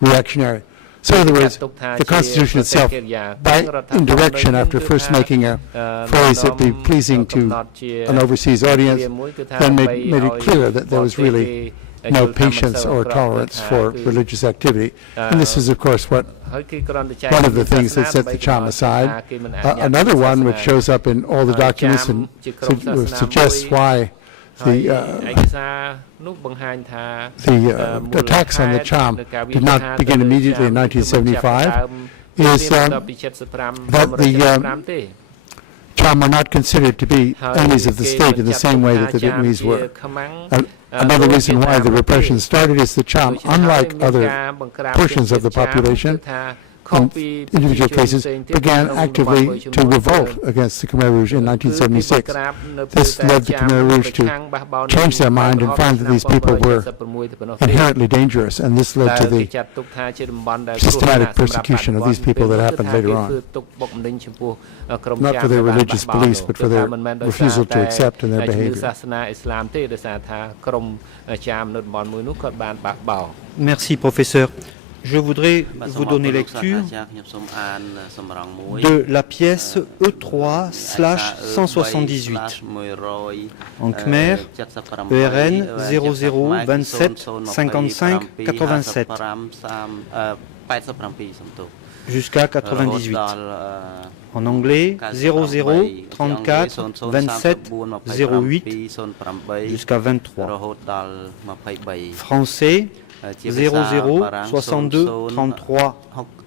reactionary. So in other words, the Constitution itself, by indirection, after first making a phrase that be pleasing to an overseas audience, then made it clear that there was really no patience or tolerance for religious activity. And this is, of course, one of the things that set the Cham aside. Another one, which shows up in all the documents and suggests why the attacks on the Cham did not begin immediately in 1975 is that the Cham are not considered to be enemies of the state in the same way that the Vietnamese were. Another reason why the repression started is the Cham, unlike other portions of the population, in individual cases, began actively to revolt against the Khmer Rouge in 1976. This led the Khmer Rouge to change their mind and find that these people were inherently dangerous, and this led to the systematic persecution of these people that happened later on. Not for their religious beliefs, but for their refusal to accept and their behavior. Merci, professeur. Je voudrais vous donner lecture de la pièce E3/178 en Khmer, ERN 0027 55 87 jusqu'à 98. En anglais 00 34 27 08 jusqu'à 23. Français 00 62 33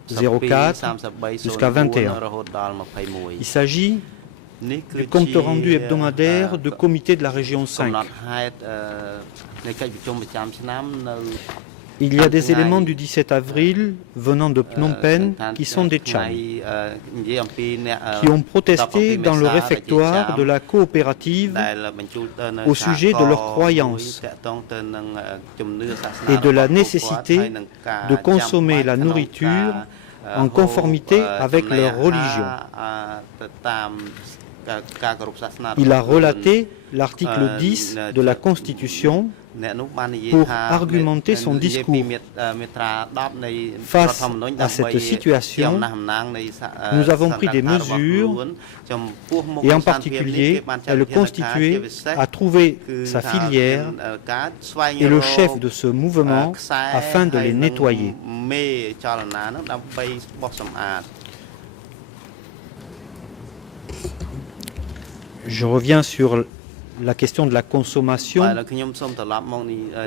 04 jusqu'à 21. Il s'agit du compte rendu hebdomadaire du comité de la région 5. Il y a des éléments du 17 avril venant de Phnom Penh qui sont des Cham, qui ont protesté dans le réfectoire de la coopérative au sujet de leurs croyances et de la nécessité de consommer la nourriture en conformité avec leur religion. Il a relaté l'article 10 de la Constitution pour argumenter son discours. Face à cette situation, nous avons pris des mesures et en particulier, le constitué a trouvé sa filière et le chef de ce mouvement afin de les nettoyer. Je reviens sur la question de la consommation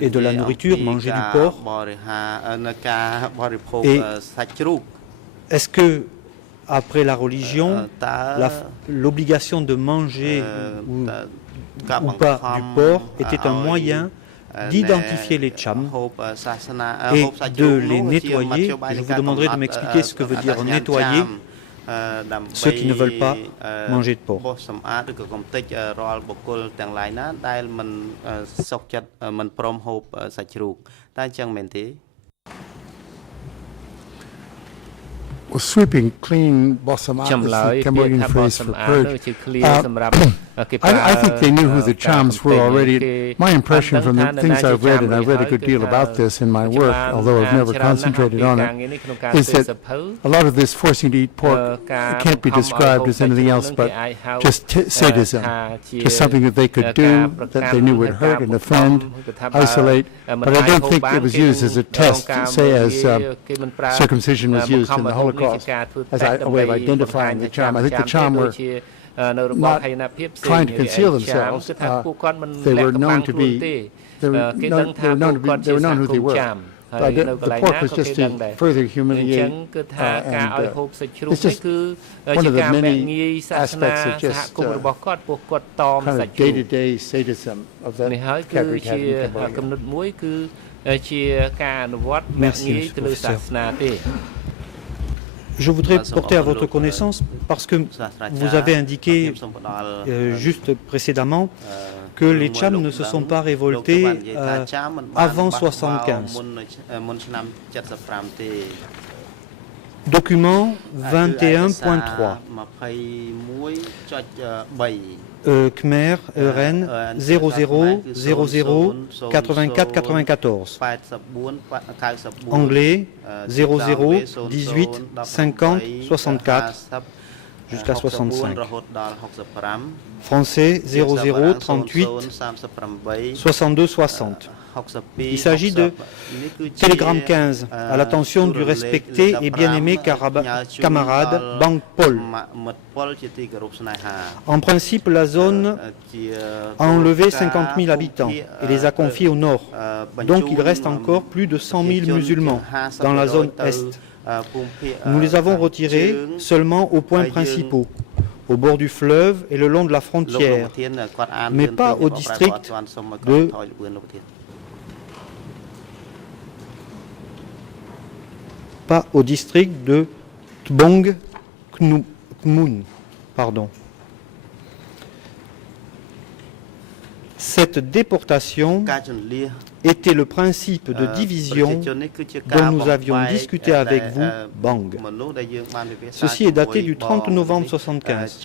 et de la nourriture, manger du porc. Et est-ce que, après la religion, l'obligation de manger ou pas du porc était un moyen d'identifier les Cham et de les nettoyer? Je vous demanderai de m'expliquer ce que veut dire nettoyer ceux qui ne veulent pas manger de porc. Sweeping clean Bosamat is the Cambodian phrase for purge. I think they knew who the Chams were already. My impression from the things I've read, and I've read a good deal about this in my work, although I've never concentrated on it, is that a lot of this forcing to eat pork can't be described as anything else but just sadism, just something that they could do, that they knew would hurt and offend, isolate. But I don't think it was used as a test, say as circumcision was used in the Holocaust, as a way of identifying the Cham. I think the Cham were not trying to conceal themselves. They were known to be, they were known who they were. But the pork was just to further humiliate, and it's just one of the many aspects of just kind of day-to-day sadism of that Catholic Cambodia. Merci, professeur. Je voudrais porter à votre connaissance, parce que vous avez indiqué juste précédemment que les Cham ne se sont pas révoltés avant 1975. Document 21.3. Khmer Euren 00 00 84 94. Anglais 00 18 50 64 jusqu'à 65. Français 00 38 62 60. Il s'agit de Télégramme 15 à l'attention du respecté et bien-aimé camarade Bang Pol. En principe, la zone a enlevé 50 000 habitants et les a confiés au nord. Donc il reste encore plus de 100 000 musulmans dans la zone est. Nous les avons retirés seulement aux points principaux, au bord du fleuve et le long de la frontière, mais pas au district de Tbong Khmun. Pardon. Cette déportation était le principe de division dont nous avions discuté avec vous, Bang. Ceci est daté du 30 novembre 1975.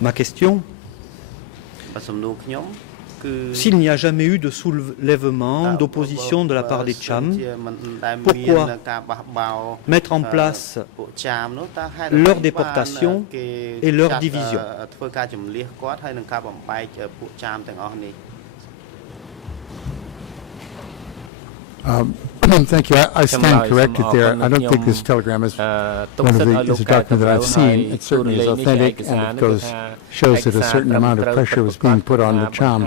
Ma question, s'il n'y a jamais eu de soulèvement, d'opposition de la part des Cham, pourquoi mettre en place leur déportation et leur division? Thank you. I stand corrected there. I don't think this telegram is a document that I've seen. It certainly is authentic, and it shows that a certain amount of pressure was being put on the Cham.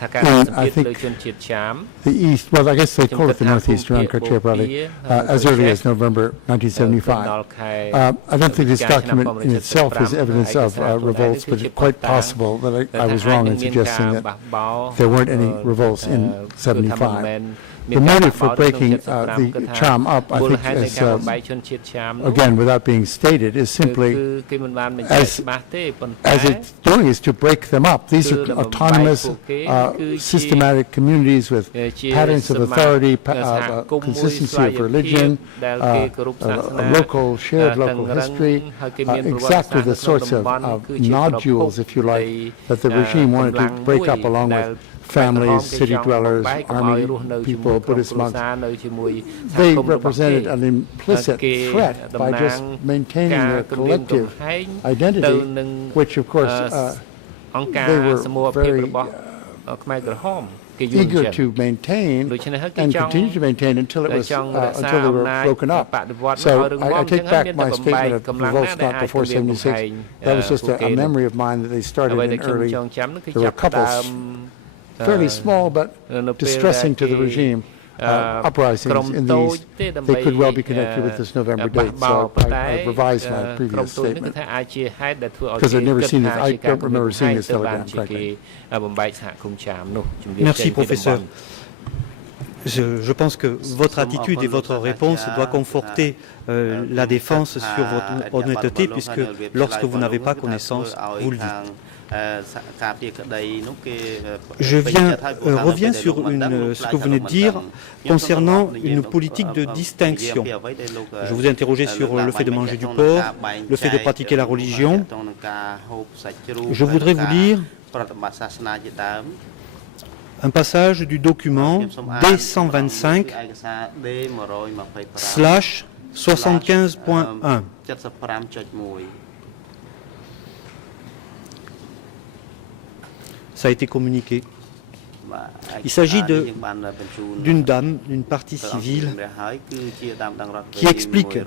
I think the East, well, I guess they call it the Northeast around Kachiapali, as early as November 1975. I don't think this document in itself is evidence of revolts, but it's quite possible that I was wrong in suggesting that there weren't any revolts in 75. The motive for breaking the Cham up, I think, is, again, without being stated, is simply, as it's doing, is to break them up. These are autonomous, systematic communities with patterns of authority, consistency of religion, shared local history, exactly the sorts of nodules, if you like, that the regime wanted to break up along with families, city dwellers, army people, Buddhist monks. They represented an implicit threat by just maintaining their collective identity, which of course they were very eager to maintain and continue to maintain until it was until they were broken up. So I take back my statement of revolts not before 76. That was just a memory of mine that they started in early. There were couples. Fairly small but distressing to the regime uprisings in these. They could well be connected with this November date, so I revised my previous statement because I've never seen it. I don't remember seeing this telegram, frankly. Merci, professeur. Je pense que votre attitude et votre réponse doivent conforter la défense sur votre honnêteté, puisque lorsque vous n'avez pas connaissance, vous le dites. Je reviens sur ce que vous venez de dire concernant une politique de distinction. Je vous ai interrogé sur le fait de manger du porc, le fait de pratiquer la religion. Je voudrais vous lire un passage du document D125/75.1. Ça a été communiqué. Il s'agit d'une dame, d'une partie civile, qui explique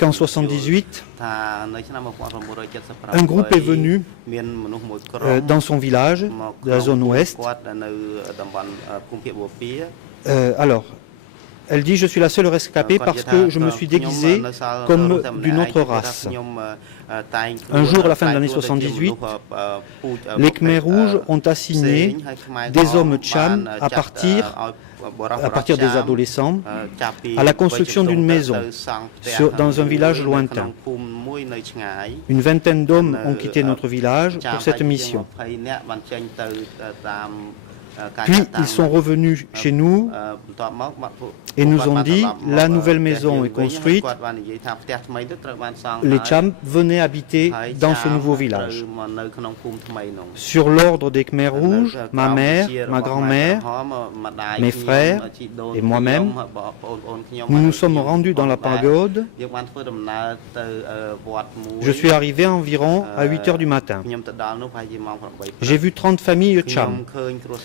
qu'en 1978, un groupe est venu dans son village, de la zone ouest. Alors, elle dit « Je suis la seule rescapée parce que je me suis déguisée comme d'une autre race. Un jour, à la fin de l'année 78, les Khmers rouges ont assigné des hommes Cham à partir des adolescents à la construction d'une maison dans un village lointain. Une vingtaine d'hommes ont quitté notre village pour cette mission. Puis ils sont revenus chez nous et nous ont dit la nouvelle maison est construite. Les Cham venaient habiter dans ce nouveau village. Sur l'ordre des Khmers rouges, ma mère, ma grand-mère, mes frères et moi-même, nous nous sommes rendus dans la pagode. Je suis arrivé environ à 8 heures du matin. J'ai vu 30 familles Cham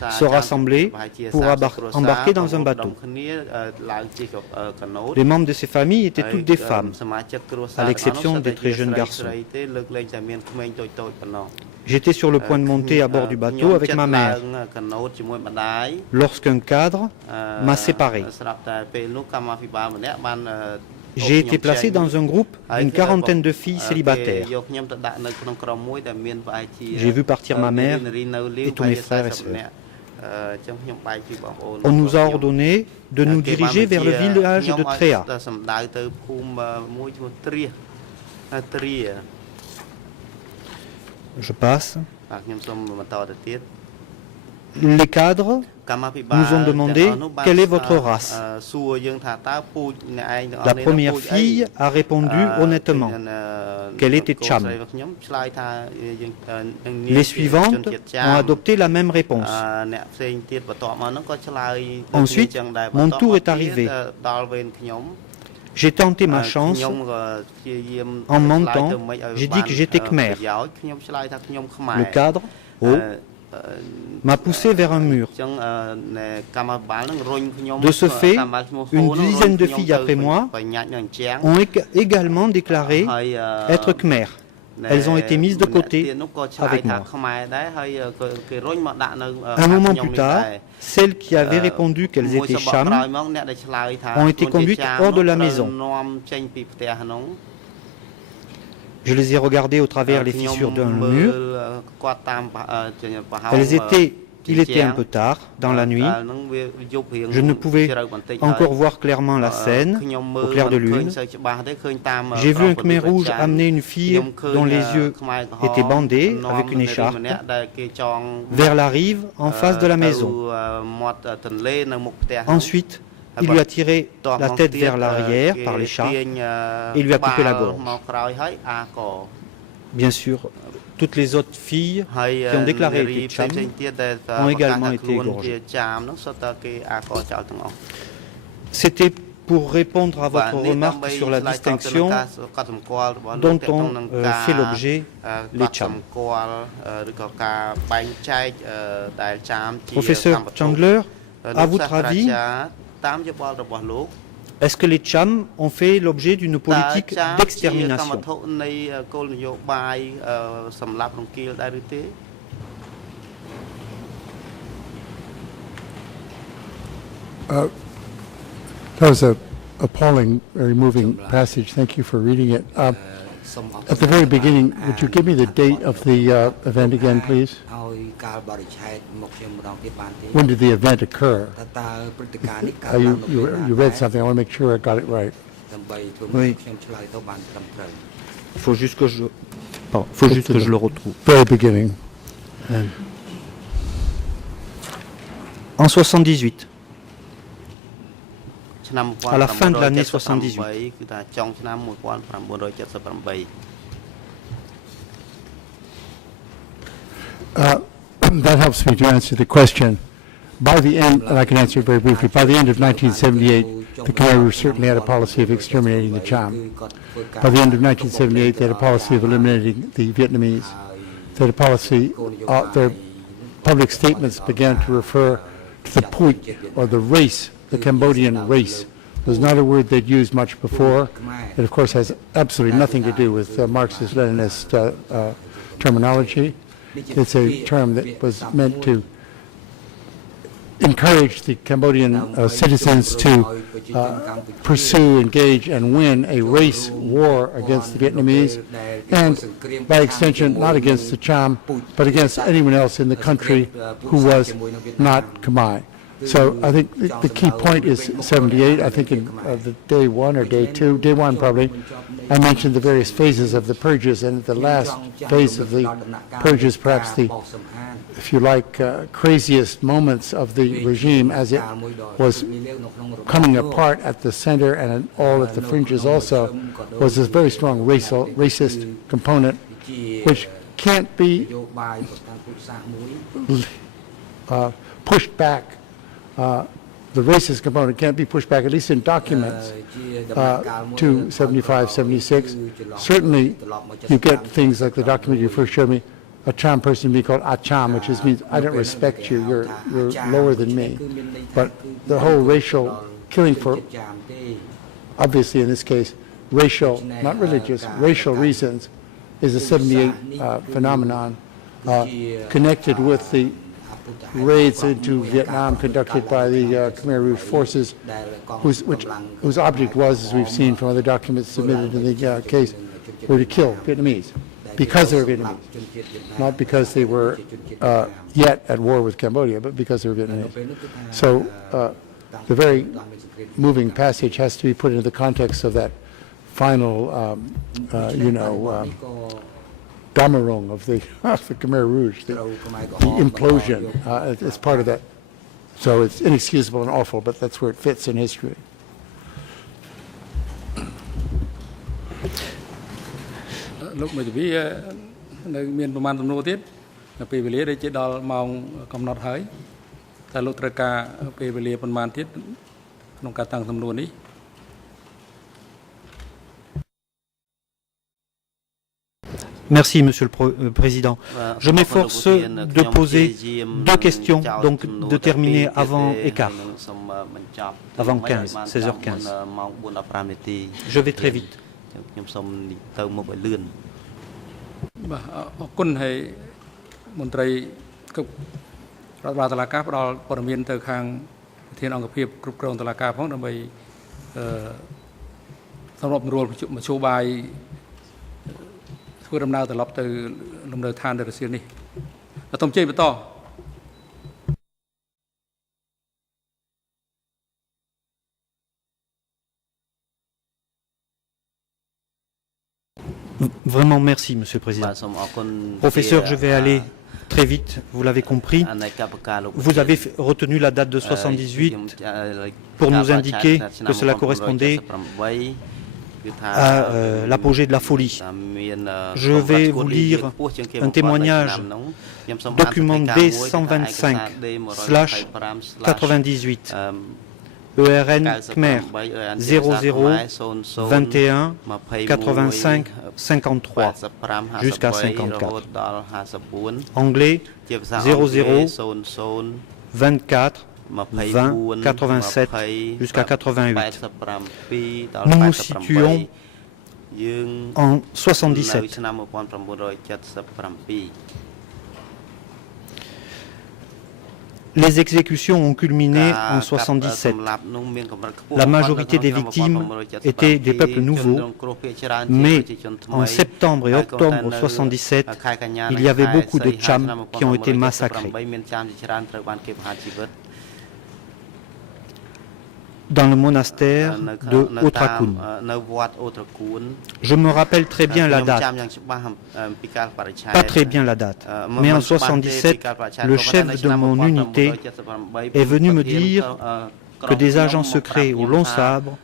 se rassembler pour embarquer dans un bateau. Les membres de ces familles étaient toutes des femmes, à l'exception des très jeunes garçons. J'étais sur le point de monter à bord du bateau avec ma mère, lorsqu'un cadre m'a séparé. J'ai été placé dans un groupe d'une quarantaine de filles célibataires. J'ai vu partir ma mère et tous mes frères et sœurs. On nous a ordonné de nous diriger vers le village de Tréa. Je passe. Les cadres nous ont demandé quelle est votre race. La première fille a répondu honnêtement qu'elle était Cham. Les suivantes ont adopté la même réponse. Ensuite, mon tour est arrivé. J'ai tenté ma chance en mentant. J'ai dit que j'étais Khmer. Le cadre, m'a poussé vers un mur. De ce fait, une dizaine de filles après moi ont également déclaré être Khmer. elles ont été mises de côté avec moi. Un moment plus tard, celles qui avaient répondu qu'elles étaient Cham ont été conduites hors de la maison. Je les ai regardées au travers les fissures d'un mur. Il était un peu tard dans la nuit. Je ne pouvais encore voir clairement la scène au clair de lune. J'ai vu un Khmer rouge amener une fille dont les yeux étaient bandés avec une écharpe vers la rive en face de la maison. Ensuite, il lui a tiré la tête vers l'arrière par l'écharpe et lui a coupé la gorge. Bien sûr, toutes les autres filles qui ont déclaré être Cham ont également été égorgées. C'était pour répondre à votre remarque sur la distinction dont ont fait l'objet les Cham. Professeur Chandler, à votre avis, est-ce que les Cham ont fait l'objet d'une politique d'extermination? That was an appalling, very moving passage. Thank you for reading it. At the very beginning, would you give me the date of the event again, please? When did the event occur? You read something. I want to make sure I got it right. Oui. Il faut juste que je le retrouve. Very beginning. En 78. À la fin de l'année 78. That helps me to answer the question. By the end, and I can answer it very briefly, by the end of 1978, the Khmer Rouge certainly had a policy of exterminating the Cham. By the end of 1978, they had a policy of eliminating the Vietnamese. They had a policy, their public statements began to refer to the Puig, or the race, the Cambodian race. It was not a word they'd used much before. It, of course, has absolutely nothing to do with Marxist-Leninist terminology. It's a term that was meant to encourage the Cambodian citizens to pursue, engage, and win a race war against the Vietnamese, and by extension, not against the Cham, but against anyone else in the country who was not Khmer. So I think the key point is 78. I think in the day one or day two, day one probably, I mentioned the various phases of the purges, and the last phase of the purges, perhaps the, if you like, craziest moments of the regime as it was coming apart at the center and all at the fringes also, was this very strong racist component, which can't be pushed back. The racist component can't be pushed back, at least in documents, to 75, 76. Certainly, you get things like the document you first showed me, a Cham person being called Acham, which means I don't respect you, you're lower than me. But the whole racial killing for, obviously in this case, racial, not religious, racial reasons, is a 78 phenomenon connected with the raids into Vietnam conducted by the Khmer Rouge forces, whose object was, as we've seen from other documents submitted in the case, were to kill Vietnamese, because they were Vietnamese, not because they were yet at war with Cambodia, but because they were Vietnamese. So the very moving passage has to be put into the context of that final, Damarung of the Khmer Rouge, the implosion as part of that. So it's inexcusable and awful, but that's where it fits in history. លោកមេធាវីនៅមានប្រមាណសំណួរទៀតពេលវេលាដែលជាដល់ម៉ោងកំណត់ហើយតែលោកត្រូវការពេលវេលាប៉ុន្មានទៀតក្នុងការតាំងសំណួរនេះ Merci, Monsieur le Président. Je m'efforce de poser deux questions, donc de terminer avant écart, avant 15, 16h15. Je vais très vite. បាទអរគុណហើយមន្ត្រីគ្រប់រដ្ឋបាលតុលាការផ្ដល់ព័ត៌មានទៅខាងប្រធានអង្គភាពគ្រប់គ្រងតុលាការផងដើម្បីសម្របសម្រួលមធ្យោបាយធ្វើដំណើរត្រឡប់ទៅលំនៅឋាននៅរសៀលនេះសូមជ័យបន្ត Vraiment merci, Monsieur le Président. Professeur, je vais aller très vite, vous l'avez compris. Vous avez retenu la date de 78 pour nous indiquer que cela correspondait à l'apogée de la folie. Je vais vous lire un témoignage, document D125/98. ERN Khmer 00 21 85 53 jusqu'à 54. Anglais 00 24 20 87 jusqu'à 88. Nous nous situons en 77. Les exécutions ont culminé en 77. La majorité des victimes étaient des peuples nouveaux, mais en septembre et octobre 77, il y avait beaucoup de Cham qui ont été massacrés. Dans le monastère de Otrakun. Je me rappelle très bien la date, pas très bien la date, mais en 77, le chef de mon unité est venu me dire que des agents secrets au long sabre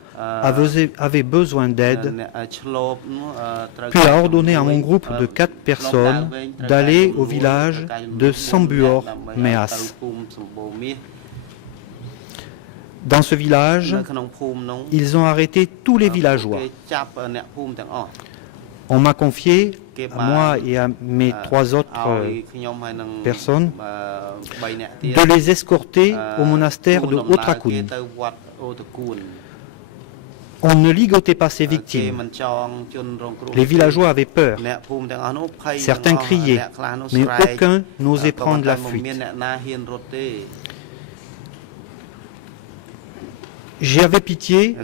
avaient besoin d'aide, puis a ordonné à mon groupe de 4 personnes d'aller au village de Sambuor Meas. Dans ce village, ils ont arrêté tous les villageois. On m'a confié, à moi et à mes 3 autres personnes, de les escorter au monastère de Otrakun. On ne ligotait pas ces victimes. Les villageois avaient peur. Certains criaient, mais aucun n'osait prendre la fuite. J'avais pitié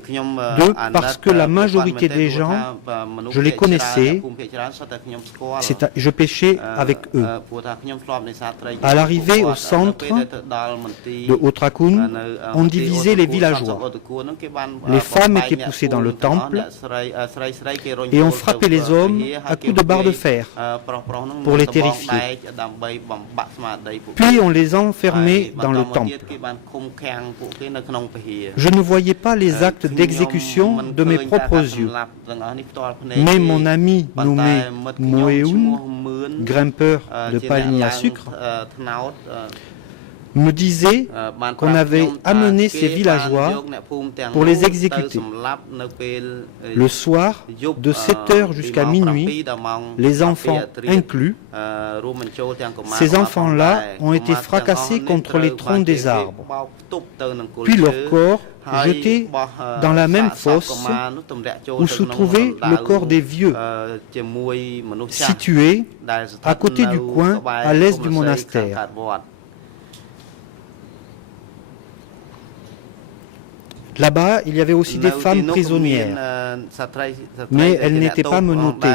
d'eux parce que la majorité des gens, je les connaissais, je pêchais avec eux. À l'arrivée au centre de Otrakun, on divisait les villageois. Les femmes étaient poussées dans le temple et on frappait les hommes à coups de barre de fer pour les terrifier. Puis on les enfermait dans le temple. Je ne voyais pas les actes d'exécution de mes propres yeux. Mais mon ami nommé Moeun, grimpeur de paligne à sucre, me disait qu'on avait amené ces villageois pour les exécuter. Le soir, de 7h jusqu'à minuit, les enfants inclus, ces enfants-là ont été fracassés contre les troncs des arbres, puis leur corps jetés dans la même fosse où se trouvait le corps des vieux, situé à côté du coin à l'est du monastère. Là-bas, il y avait aussi des femmes prisonnières, mais elles n'étaient pas menottées.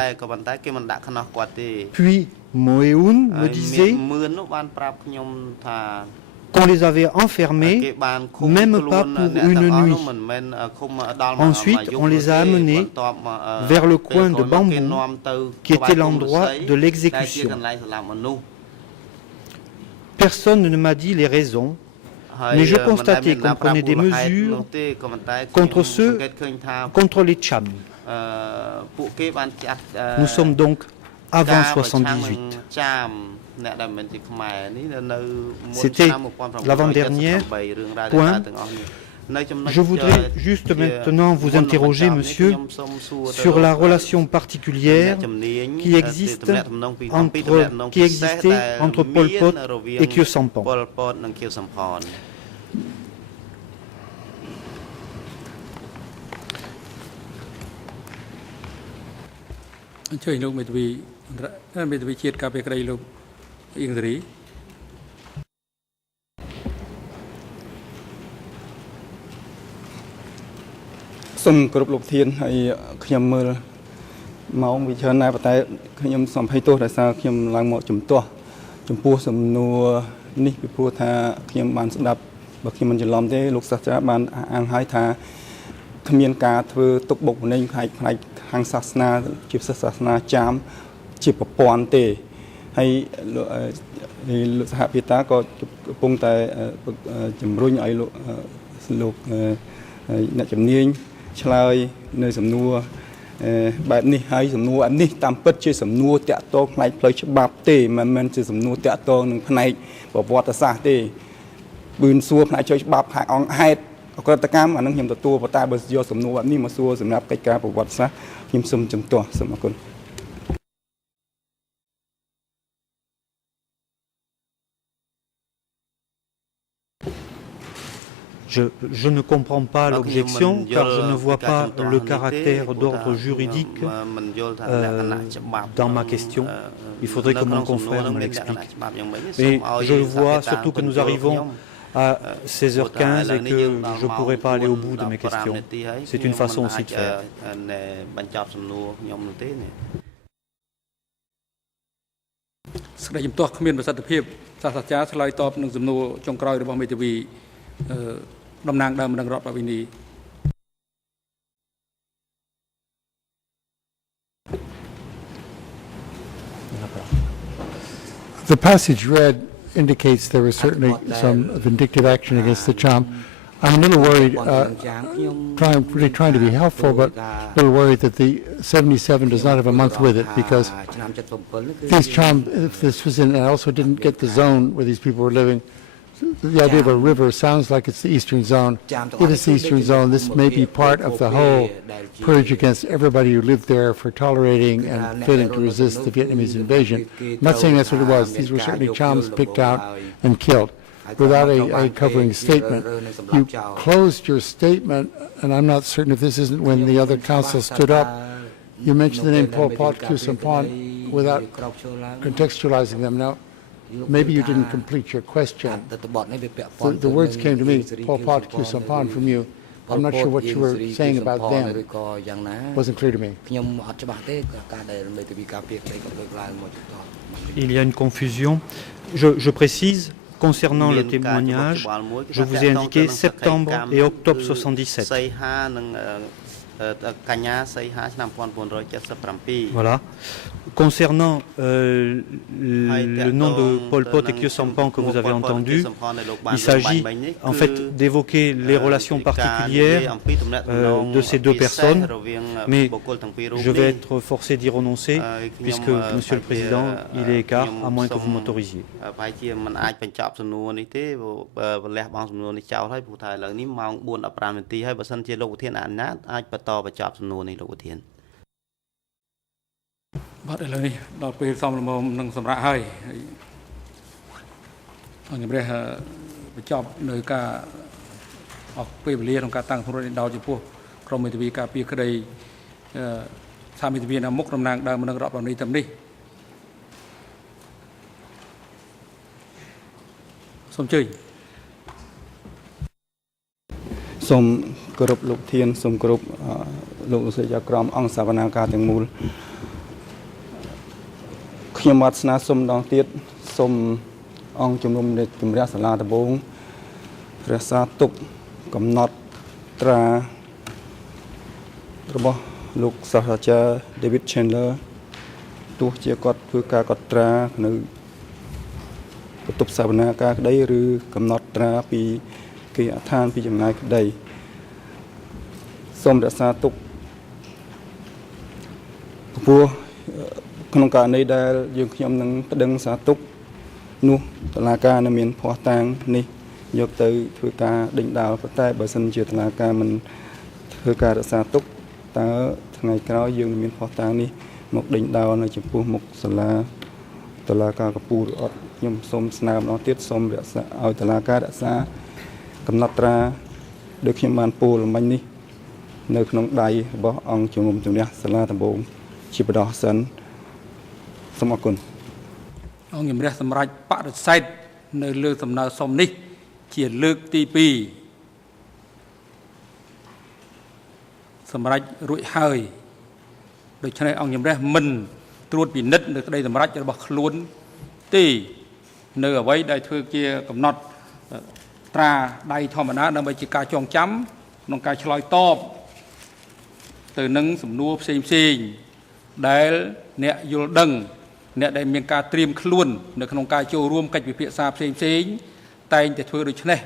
Puis Moeun me disait qu'on les avait enfermées, même pas pour une nuit. Ensuite, on les a amenés vers le coin de Bambou, qui était l'endroit de l'exécution. Personne ne m'a dit les raisons, mais je constatais qu'on prenait des mesures contre les Cham. Nous sommes donc avant 78. C'était l'avant-dernier point. Je voudrais juste maintenant vous interroger, monsieur, sur la relation particulière qui existait entre Pol Pot et Khieu Samphan. ជួយលោកមេធាវីជាតិការពារក្តីលោកអ៊ីងសេរី សូមគោរពលោកធានហើយខ្ញុំមើលម៉ោងវិច្រើនណាស់ប៉ុន្តែខ្ញុំសំភ័យទោសដោយសារខ្ញុំឡើងមកជំទាស់ចំពោះសំណួរនេះពីព្រោះថាខ្ញុំបានស្ដាប់បើខ្ញុំមិនច្រឡំទេលោកសាស្ត្រាបានអាងហើយថាគ្មានការធ្វើទុកបុកម្នេញផ្នែកខាងសាសនាជាពិសេសសាសនាចាមជាប្រព័ន្ធទេហើយលោកសហភាពតាក៏កំពុងតែជំរុញឲ្យលោកអ្នកជំនាញឆ្លើយនៅសំណួរបែបនេះហើយសំណួរនេះតាមពិតជាសំណួរតាក់ទងផ្នែកផ្លូវច្បាប់ទេមិនមែនជាសំណួរតាក់ទងនឹងផ្នែកប្រវត្តិសាស្ត្រទេបឿនសួរផ្នែកជួយច្បាប់ខាងអង្គហេតុអក្រិតកម្មអានឹងខ្ញុំទទួលប៉ុន្តែបើយកសំណួរបែបនេះមកសួរសម្រាប់កិច្ចការប្រវត្តិសាស្ត្រខ្ញុំសូមជំទាស់សូមអរគុណ Je ne comprends pas l'objection car je ne vois pas le caractère d'ordre juridique dans ma question. Il faudrait que mon confrère me l'explique. Mais je vois surtout que nous arrivons à 16h15 et que je ne pourrai pas aller au bout de mes questions. C'est une façon aussi de faire. ស្ដីជំទាស់គ្មានប្រសិទ្ធភាពសាស្ត្រាចារ្យឆ្លើយតបនឹងសំណួរចុងក្រោយរបស់មេធាវីតំណាងដើមនឹងរដ្ឋវិនី The passage read indicates there was certainly some vindictive action against the Cham. I'm a little worried, really trying to be helpful, but a little worried that the 77 does not have a month with it because these Cham, if this was in, I also didn't get the zone where these people were living. The idea of a river sounds like it's the eastern zone. If it's the eastern zone, this may be part of the whole purge against everybody who lived there for tolerating and failing to resist the Vietnamese invasion. I'm not saying that's what it was. These were certainly Chams picked out and killed without a covering statement. You closed your statement, and I'm not certain if this isn't when the other counsel stood up. You mentioned the name Pol Pot, Khieu Samphan without contextualizing them. Now, maybe you didn't complete your question. The words came to me, Pol Pot, Khieu Samphan from you. I'm not sure what you were saying about them. It wasn't clear to me. Il y a une confusion. Je précise, concernant le témoignage, je vous ai indiqué septembre et octobre 77. Voilà. Concernant le nom de Pol Pot et Khieu Samphan que vous avez entendu, il s'agit en fait d'évoquer les relations particulières de ces deux personnes, mais je vais être forcé d'y renoncer puisque, Monsieur le Président, il est écart, à moins que vous m'autorisiez. But Eleni, not pay some among some high. On the breath, the job, no car of Pavilion on Katang for in Dawjipo, from it to be Kapi Kray, Sami to be in a Mokram Nang, Diamond Rock on Ritamni. Some chui. សូមគោរពលោកធានសូមគោរពលោកលោកស្រីជាក្រុមអង្គសវនាការទាំងមូលខ្ញុំអត់ស្នើសុំដងទៀតសូមអង្គជំនុំជម្រះសាលាដំបងរក្សាទុកកំណត់ត្រារបស់លោកសាស្ត្រាចារ្យ David Chandler ទោះជាគាត់ធ្វើការកត់ត្រានៅបន្ទប់សវនាការក្តីឬកំណត់ត្រាពីគេអឋានពីចំណាយក្តីសូមរក្សាទុកព្រោះក្នុងករណីដែលយើងខ្ញុំនឹងប្តឹងសារទុកនោះតុលាការនឹងមានភស្តុតាងនេះយកទៅធ្វើការដេញដោលប៉ុន្តែបើសិនជាតុលាការមិនធ្វើការរក្សាទុកតើថ្ងៃក្រោយយើងនឹងមានភស្តុតាងនេះមកដេញដោលនៅចំពោះមុខសាលាតុលាការកំពូលឬអត់ខ្ញុំសូមស្នើម្ដងទៀតសូមរក្សាឲ្យតុលាការរក្សាកំណត់ត្រាដូចខ្ញុំបានពោលមិញនេះនៅក្នុងដៃរបស់អង្គជំនុំជម្រះសាលាដំបង ជាបណ្ដោះសិនសូមអរគុណ អង្គជំរះសម្រាប់បរិសេធនៅលើសំណើសុំនេះជាលើកទី2សម្រាប់រួចហើយដូច្នេះអង្គជំរះមិនត្រួតពិនិត្យនៅក្តីសម្រេចរបស់ខ្លួនទេនៅអ្វីដែលធ្វើជាកំណត់ត្រាដៃធម្មតាដើម្បីជាការចងចាំក្នុងការឆ្លើយតបទៅនឹងសំណួរផ្សេងៗដែលអ្នកយល់ដឹងអ្នកដែលមានការត្រៀមខ្លួននៅក្នុងការចូលរួមកិច្ចពិភាក្សាផ្សេងៗតែងតែធ្វើដូច្នេះ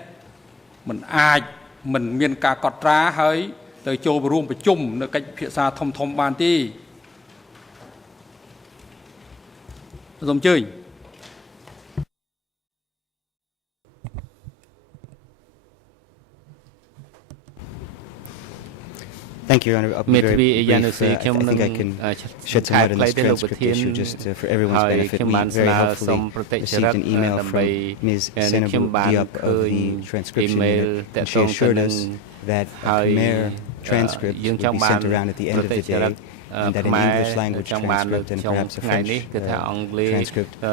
មិនអាចមិនមានការកត់ត្រាហើយទៅចូលរួមប្រជុំនៅកិច្ចពិភាក្សាធំៗបានទេសូមអញ្ជើញ Thank you, Your Honor. I'll be very brief. I think I can shed some light on this transcript issue just for everyone's benefit. We very helpfully received an email from Ms. Senabu Diop of the transcription unit, and she assured us that a Khmer transcript would be sent around at the end of the day, and that an English language transcript and perhaps a French transcript they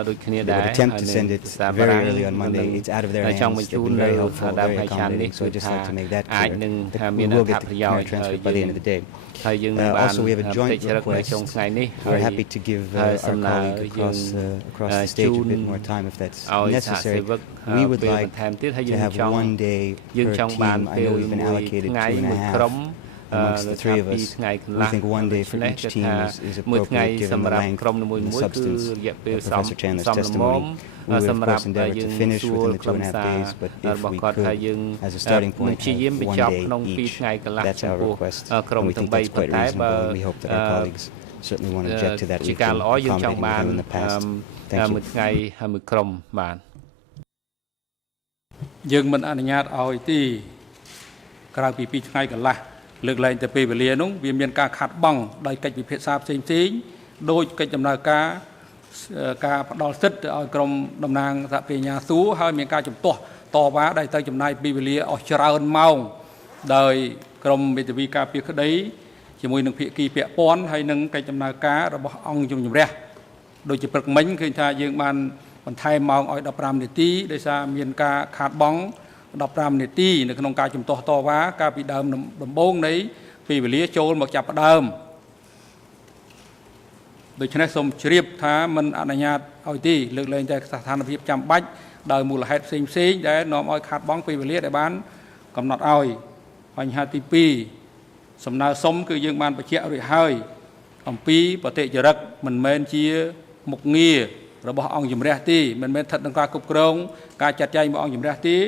would attempt to send it very early on Monday. It's out of their hands. They've been very helpful, very accommodating, so I'd just like to make that clear. That we will get the Khmer transcript by the end of the day. Also, we have a joint request. We're happy to give our colleague across the stage a bit more time if that's necessary. We would like to have 1 day per team. I know we've been allocated 2.5. Amongst the three of us, we think 1 day for each team is appropriate given the length and the substance of Professor Chandler's testimony. We would, of course, endeavor to finish within the 2.5 days, but if we could, as a starting point, have 1 day each. That's our request, and we think that's quite reasonable, and we hope that our colleagues certainly won't object to that. We've been accommodating with them in the past. Thank you. យើងមិនអនុញ្ញាតឲ្យទីក្រៅពី2ថ្ងៃកន្លះលើកលែងតែពេលវេលានោះវាមានការខាត់បងដោយកិច្ចពិភាក្សាផ្សេងៗដោយកិច្ចដំណើរការផ្ដល់សិទ្ធិទៅឲ្យក្រុមតំណាងសហប្រញ្ញាសួរហើយមានការជំទាស់តវ៉ាដែលត្រូវចំណាយពេលវេលាអស់ច្រើនម៉ោងដោយក្រុមមេធាវីការពារក្តីជាមួយនឹងភាគីពាក់ព័ន្ធហើយនឹងកិច្ចដំណើរការរបស់អង្គជំរះដូចជាព្រឹកមិញឃើញថាយើងបានបន្ថែមម៉ោងឲ្យ15នាទីដោយសារមានការខាតបង់15នាទីនៅក្នុងការជំទាស់តវ៉ាកាលពីដើមដំបូងនៃពេលវេលាចូលមកចាប់ផ្ដើមដូច្នេះសូមជ្រាបថាមិនអនុញ្ញាតឲ្យទីលើកលែងតែស្ថានភាពចាំបាច់ដោយមូលហេតុផ្សេងៗដែលនាំឲ្យខាតបង់ពេលវេលាដែលបានកំណត់ឲ្យបញ្ហាទី2សំណើសុំគឺយើងបានបញ្ជាក់រួចហើយអំពីបតិចរិកមិនមែនជាមុខងាររបស់អង្គជំរះទេមិនមែនស្ថិតក្នុងការគ្រប់គ្រងការចាត់ចែងរបស់អង្គជំរះទេ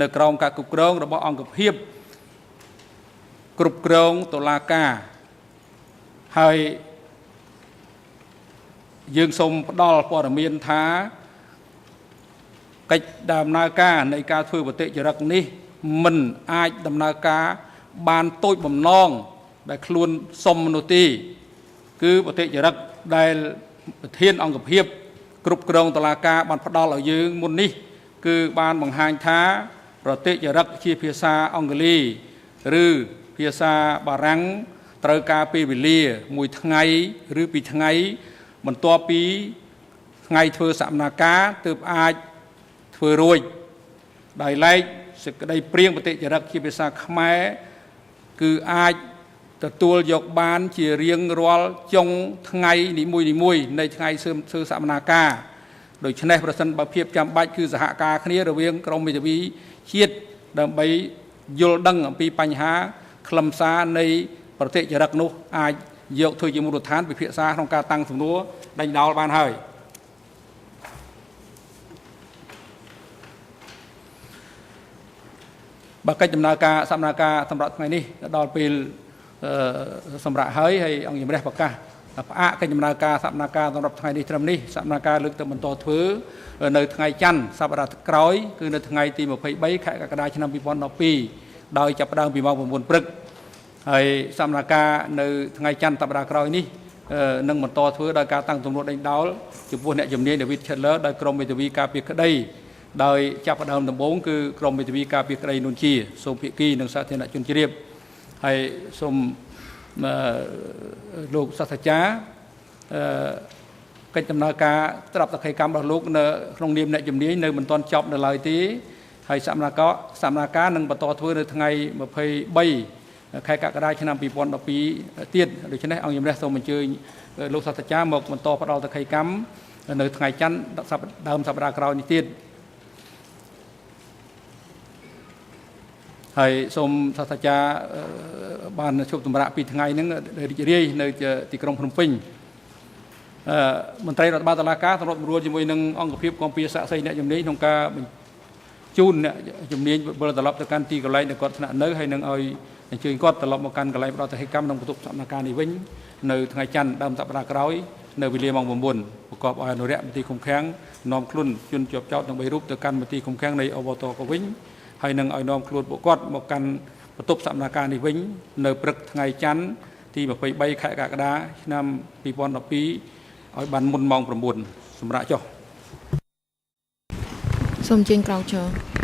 នៅក្រោមការគ្រប់គ្រងរបស់អង្គភាពគ្រប់គ្រងតុលាការហើយយើងសូមផ្ដល់ព័ត៌មានថាកិច្ចដំណើរការនៃការធ្វើបតិចរិកនេះមិនអាចដំណើរការបានតូចបំណងដែលខ្លួនសុំនោះទេគឺបតិចរិកដែលប្រធានអង្គភាពគ្រប់គ្រងតុលាការបានផ្ដល់ឲ្យយើងមុននេះគឺបានបង្ហាញថាប្រតិចរិកជាភាសាអង់គ្លេសឬភាសាបារាំងត្រូវការពេលវេលា1ថ្ងៃឬ2ថ្ងៃបន្ទាប់ពីថ្ងៃធ្វើសកម្មភាពទើបអាចធ្វើរួចដោយឡែកសេចក្តីព្រៀងបតិចរិកជាភាសាខ្មែរគឺអាចទទួលយកបានជារៀងរាល់ចុងថ្ងៃនីមួយៗនៃថ្ងៃធ្វើសកម្មភាពដូច្នេះប្រសិនបើភាពចាំបាច់គឺសហការគ្នារវាងក្រមមេធាវីជាតិដើម្បីយល់ដឹងអំពីបញ្ហាខ្លឹមសារនៃប្រតិចរិកនោះអាចយកធ្វើជាមូលដ្ឋានពិភាក្សាក្នុងការតាំងសំណួរដេញដោលបានហើយបើកិច្ចដំណើរការសកម្មភាពសម្រាប់ថ្ងៃនេះដល់ពេលសម្រាប់ហើយអង្គជំរះប្រកាសផ្អាកកិច្ចដំណើរការសកម្មភាពសម្រាប់ថ្ងៃនេះត្រឹមនេះសកម្មភាពលើកទៅបន្តធ្វើនៅថ្ងៃច័ន្ទសប្តាហ៍ក្រោយគឺនៅថ្ងៃទី23ខែកក្កដាឆ្នាំ2012ដោយចាប់ផ្ដើមពីម៉ោង9ព្រឹកហើយសកម្មភាពនៅថ្ងៃច័ន្ទសប្តាហ៍ក្រោយនេះនឹងបន្តធ្វើដោយការតាំងសំណួរដេញដោលចំពោះអ្នកជំនាញ David Chandler ដោយក្រុមមេធាវីការពារក្តីដោយចាប់ផ្ដើមដំបូងគឺក្រុមមេធាវីការពារក្តីនួនជាសូមភាគីនិងសាធារណជនជ្រាបហើយសូមលោកសាស្ត្រាចារ្យ កិច្ចដំណើរការត្រាប់តក្កកម្មរបស់លោកនៅក្នុងនាមអ្នកជំនាញនៅមិនទាន់ចប់នៅឡើយទេហើយសកម្មការនឹងបន្តធ្វើនៅថ្ងៃ23 ខែកក្កដាឆ្នាំ 2012 ទៀតដូច្នេះអង្គជំនះសូមអញ្ជើញលោកសាស្ត្រាចារ្យមកបន្តផ្ដល់តក្កកម្មនៅថ្ងៃច័ន្ទដើមសប្តាហ៍ក្រោយនេះទៀតហើយសូមសាស្ត្រាចារ្យបានជួបសម្រាប់2ថ្ងៃហ្នឹងរីករាយនៅទីក្រុងភ្នំពេញមន្ត្រីរដ្ឋបាលតុលាការសម្របសម្រួលជាមួយនឹងអង្គភាពគាំពៀសាក់សីអ្នកជំនាញក្នុងការជូនអ្នកជំនាញវិលត្រឡប់ទៅកាន់ទីកន្លែងដែលគាត់ស្នាក់នៅហើយនឹងឲ្យអញ្ជើញគាត់ត្រឡប់មកកាន់កន្លែងផ្ដល់តក្កកម្មក្នុងបន្ទប់សកម្មភាពនេះវិញនៅថ្ងៃច័ន្ទដើមសប្តាហ៍ក្រោយនៅវេលាម៉ោង 9 ប្រកបឲ្យអនុរិយមន្ត្រីឃុំឃាំងនាំខ្លួនជនជាប់ចោទទាំង3រូបទៅកាន់មន្ត្រីឃុំឃាំងនៃអបតកវិញហើយនឹងឲ្យនាំខ្លួនពួកគាត់មកកាន់បន្ទប់សកម្មភាពនេះវិញនៅព្រឹកថ្ងៃច័ន្ទទី23 ខែកក្កដាឆ្នាំ 2012 ឲ្យបានមុនម៉ោង 9 សម្រាប់ចុះ សូមអញ្ជើញក្រោកឈរ